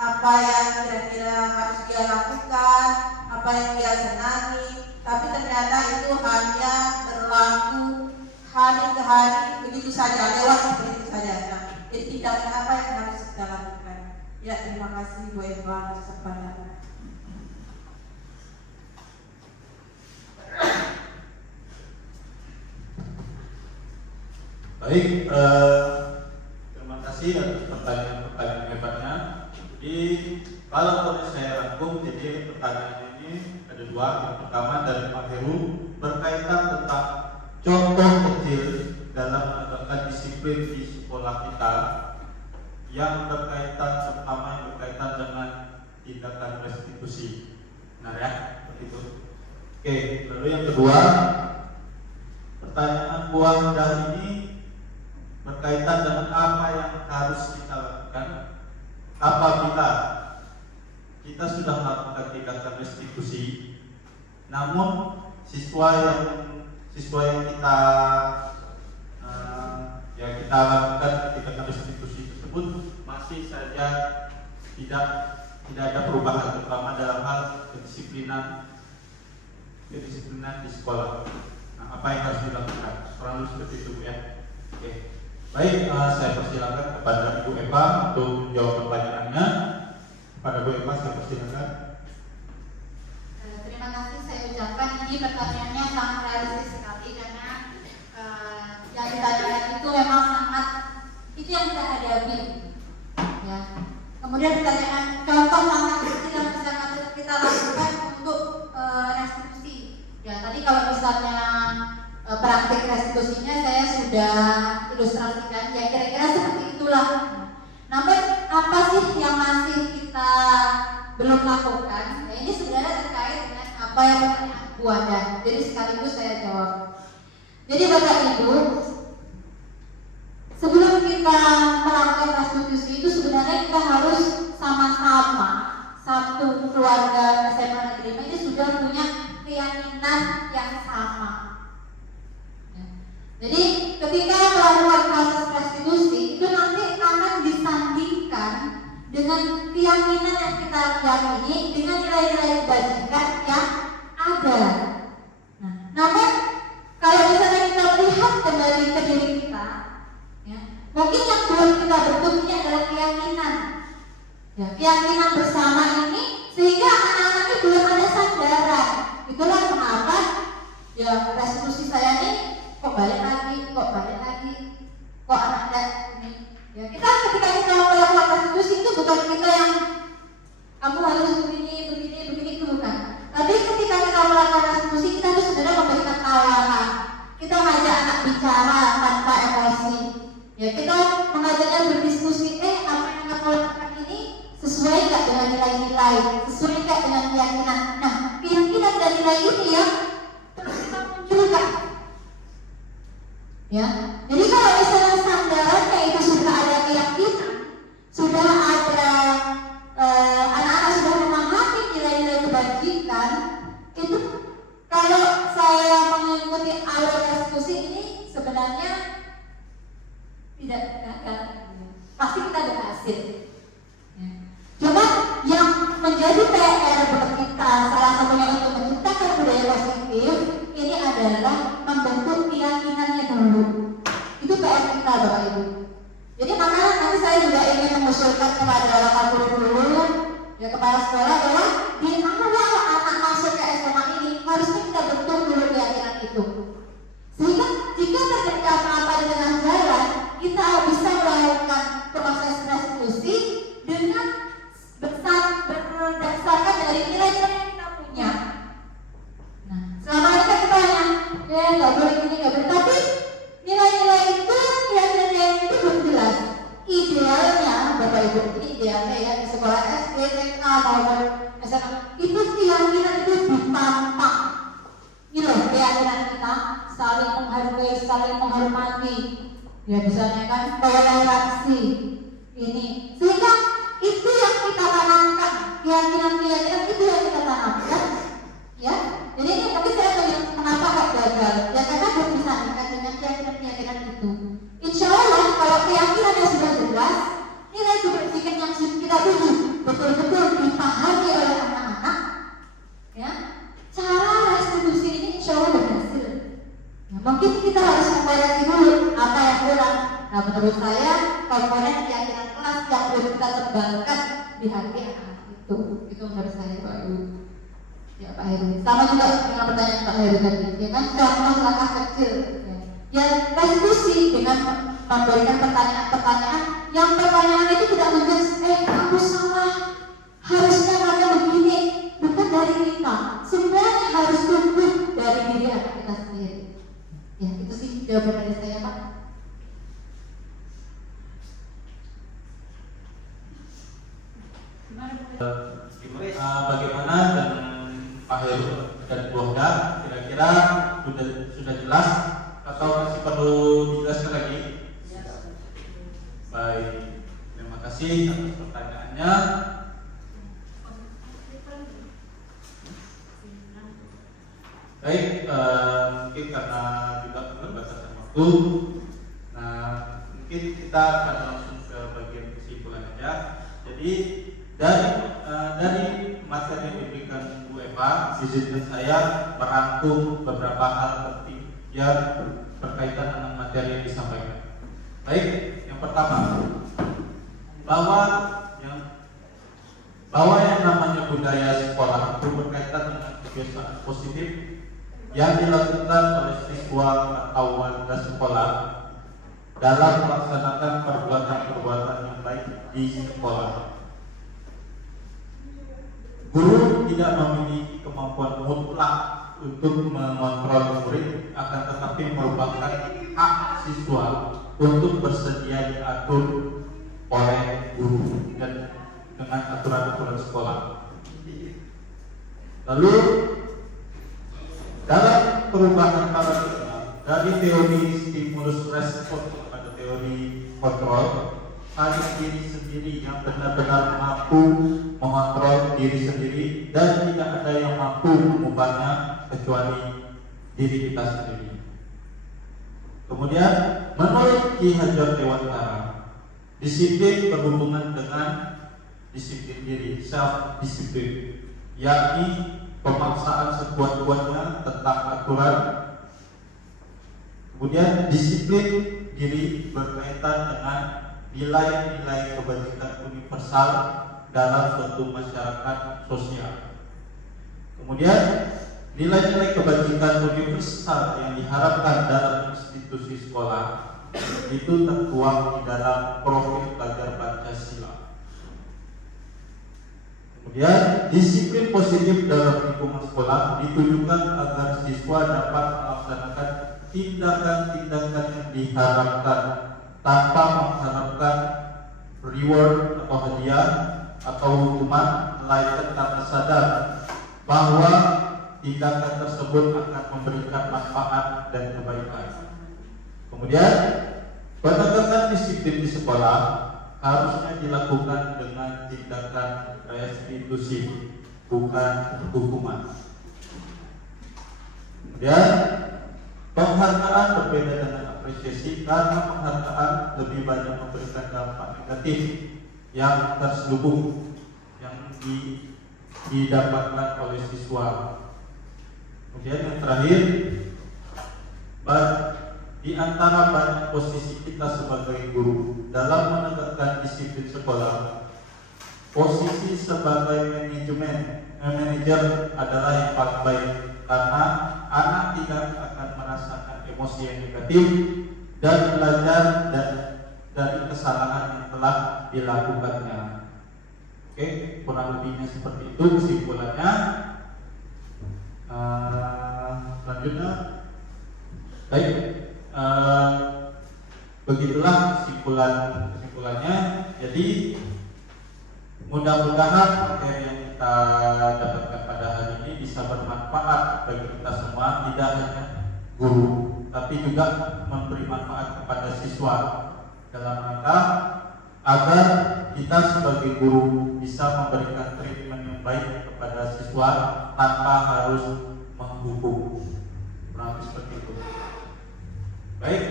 apa yang kira-kira harus dia lakukan, apa yang dia senangi, tapi ternyata itu hanya berlaku hari ke hari begitu saja, lewat seperti itu saja. Nah, jadi tindakan apa yang harus kita lakukan? Ya, terima kasih Bu Eva atas kesempatannya. Baik, terima kasih atas pertanyaan hebatnya. Jadi kalau boleh saya rangkum, jadi pertanyaan ini ada dua. Yang pertama dari Pak Heru berkaitan tentang contoh kecil dalam menegakkan disiplin di sekolah kita yang berkaitan, terutama yang berkaitan dengan tindakan restitusi. Benar ya? Seperti itu. Oke, lalu yang kedua, pertanyaan Bu Anda ini berkaitan dengan apa yang harus kita lakukan apabila kita sudah melakukan tindakan restitusi, namun siswa yang kita lakukan tindakan restitusi tersebut masih saja tidak ada perubahan, terutama dalam hal kedisiplinan di sekolah. Nah, apa yang harus dilakukan? Kurang lebih seperti itu ya. Oke. Baik, saya persilakan kepada Bu Eva untuk menjawab pertanyaannya. Kepada Bu Eva saya persilakan. Terima kasih saya ucapkan, ini pertanyaannya sangat realistis sekali karena yang ditanyakan itu memang sangat, itu yang kita hadapi ya. Kemudian pertanyaan contoh langkah kecil yang bisa kita lakukan untuk restitusi ya. Tadi kalau misalnya praktik restitusinya saya sudah ilustrasikan ya, kira-kira seperti itulah. Namun apa sih yang masih kita belum lakukan? Ya, ini sebenarnya terkait dengan apa yang pertanyaan Bu Anda. Jadi sekaligus saya jawab. Jadi Bapak Ibu, sebelum kita melakukan restitusi itu sebenarnya kita harus sama-sama satu keluarga SMA Negeri 5 ini sudah punya keyakinan yang sama. Jadi ketika melakukan proses restitusi itu nanti akan disandingkan dengan keyakinan yang kita yakini dengan nilai-nilai kebajikan yang ada. Nah, namun kalau misalnya kita lihat kembali ke diri kita, ya, mungkin yang belum kita bentuk ini adalah keyakinan, ya, keyakinan bersama ini sehingga anak-anak ini belum ada sandaran. Itulah kenapa ya restitusi saya ini kok balik lagi, kok anak ini. Ya, kita ketika kita melakukan restitusi itu bukan kita yang kamu harus begini itu bukan. Tapi ketika kita melakukan restitusi kita harus sebenarnya memberikan tawaran. Kita mengajak anak bicara tanpa emosi. Ya, kita mengajaknya berdiskusi. Apa yang kamu lakukan ini sesuai nggak dengan nilai-nilai, sesuai nggak dengan keyakinan. Nah, keyakinan dan nilai ini ya terus kita munculkan. Ya, jadi kalau misalnya sandarannya itu sudah ada keyakinan, sudah ada anak-anak sudah memahami nilai-nilai kebajikan, itu kalau saya mengikuti alur restitusi ini sebenarnya tidak gagal, pasti kita berhasil. Ya. Cuma yang menjadi PR buat kita salah satunya untuk menciptakan budaya positif ini adalah membentuk keyakinannya dulu. Itu PR kita Bapak Ibu. Jadi makanya nanti saya juga ingin mengusulkan kepada Bapak Guru ya kepala sekolah bahwa di awal anak masuk ke SMA ini harusnya kita bentuk dulu keyakinan itu. Sehingga jika terjadi apa-apa di tengah jalan, kita bisa melakukan proses restitusi dengan idealnya ya di sekolah SD, TK maupun SMA itu keyakinan itu ditantang. Ini loh keyakinan kita saling menghargai, saling menghormati. Ya misalnya kan toleransi ini, sehingga itu yang kita tanamkan, keyakinan itu yang kita tanamkan, ya. Jadi ini mungkin saya tanya kenapa kok gagal? Ya karena belum bisa dekat dengan keyakinan itu. Insya Allah kalau keyakinannya sudah jelas, nilai kebersihan yang kita tuju betul-betul dipahami oleh anak-anak, ya. Cara restitusi ini insya Allah berhasil. Ya, mungkin kita harus mengkoreksi dulu apa yang kurang. Nah menurut saya komponen keyakinan kelas yang perlu kita tebalkan di hati anak-anak itu menurut saya Pak Ibu. Ya Pak Heru. Sama juga dengan pertanyaan Pak Heru tadi. Ya kan contoh langkah kecil. Ya restitusi dengan memberikan pertanyaan-pertanyaan yang pertanyaan itu tidak menjudge, kamu salah, harusnya kamu begini, bukan dari kita. Sebenarnya harus tumbuh dari diri anak kita sendiri. Ya itu sih jawaban dari saya Pak. Bagaimana dengan Pak Heru dan keluarga? Kira-kira sudah jelas atau masih perlu dijelaskan lagi? Baik, terima kasih atas pertanyaannya. Baik, mungkin karena juga keterbatasan waktu, nah mungkin kita akan langsung ke bagian kesimpulan aja. Jadi dari materi yang diberikan Bu Eva, izinkan saya merangkum beberapa hal penting yang berkaitan dengan materi yang disampaikan. Baik, yang pertama, bahwa yang namanya budaya sekolah itu berkaitan dengan kebiasaan positif yang dilakukan oleh siswa atau warga sekolah dalam melaksanakan perbuatan-perbuatan yang baik di sekolah. Guru tidak memiliki kemampuan mutlak untuk mengontrol murid, akan tetapi merupakan hak siswa untuk bersedia diatur oleh guru dan dengan aturan-aturan sekolah. Lalu dalam perubahan paradigma dari teori stimulus respons kepada teori kontrol, hanya diri sendiri yang benar-benar mampu mengontrol diri sendiri dan tidak ada yang mampu mengubahnya kecuali diri kita sendiri. Kemudian menurut Ki Hajar Dewantara, disiplin berhubungan dengan disiplin diri, self disiplin, yakni pemaksaan sekuat-kuatnya tentang aturan. Kemudian disiplin diri berkaitan dengan nilai-nilai kebajikan universal dalam suatu masyarakat sosial. Kemudian nilai-nilai kebajikan universal yang diharapkan dalam institusi sekolah itu tertuang di dalam profil pelajar Pancasila. Kemudian disiplin positif dalam lingkungan sekolah ditujukan agar siswa dapat melaksanakan tindakan-tindakan yang diharapkan tanpa mengharapkan reward atau hadiah atau hukuman, melainkan karena sadar bahwa tindakan tersebut akan memberikan manfaat dan kebaikan. Kemudian penegakan disiplin di sekolah harusnya dilakukan dengan tindakan restitusi, bukan hukuman. Kemudian penghargaan berbeda dengan apresiasi, karena penghargaan lebih banyak memberikan dampak negatif yang terselubung yang didapatkan oleh siswa. Kemudian yang terakhir, di antara banyak posisi kita sebagai guru dalam menegakkan disiplin sekolah, posisi sebagai manajer adalah yang paling baik, karena anak tidak akan merasakan emosi yang negatif dan belajar dari kesalahan yang telah dilakukannya. Oke, kurang lebihnya seperti itu kesimpulannya. Selanjutnya, baik, begitulah kesimpulannya. Jadi Mudah-mudahan materi yang kita dapatkan pada hari ini bisa bermanfaat bagi kita semua, tidak hanya guru, tapi juga memberi manfaat kepada siswa dalam rangka agar kita sebagai guru bisa memberikan treatment yang baik kepada siswa tanpa harus menghukum. Kurang lebih seperti itu. Baik,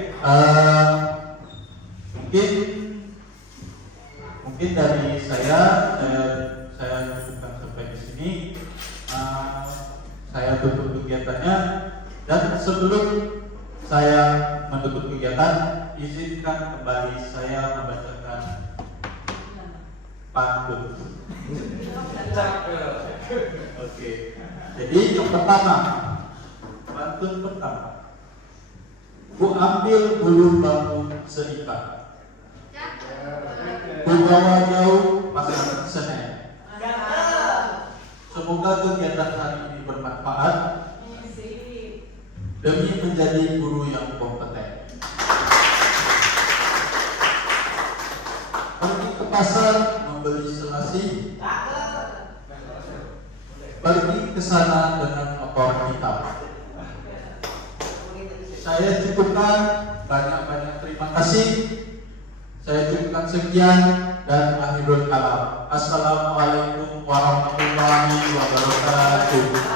mungkin dari saya cukupkan sampai di sini. Saya tutup kegiatannya, dan sebelum saya menutup kegiatan, izinkan kembali saya membacakan pantun. Oke. Jadi yang pertama, pantun pertama. Ku ambil bulu bambu seikat, ku bawa jauh pasar Senen. Semoga kegiatan hari ini bermanfaat demi menjadi guru yang kompeten. Pergi ke pasar membeli selasi, pergi ke sana dengan motor hitam. Saya cukupkan, banyak-banyak terima kasih. Saya cukupkan sekian dan akhirul kalam. Assalamualaikum warahmatullahi wabarakatuh.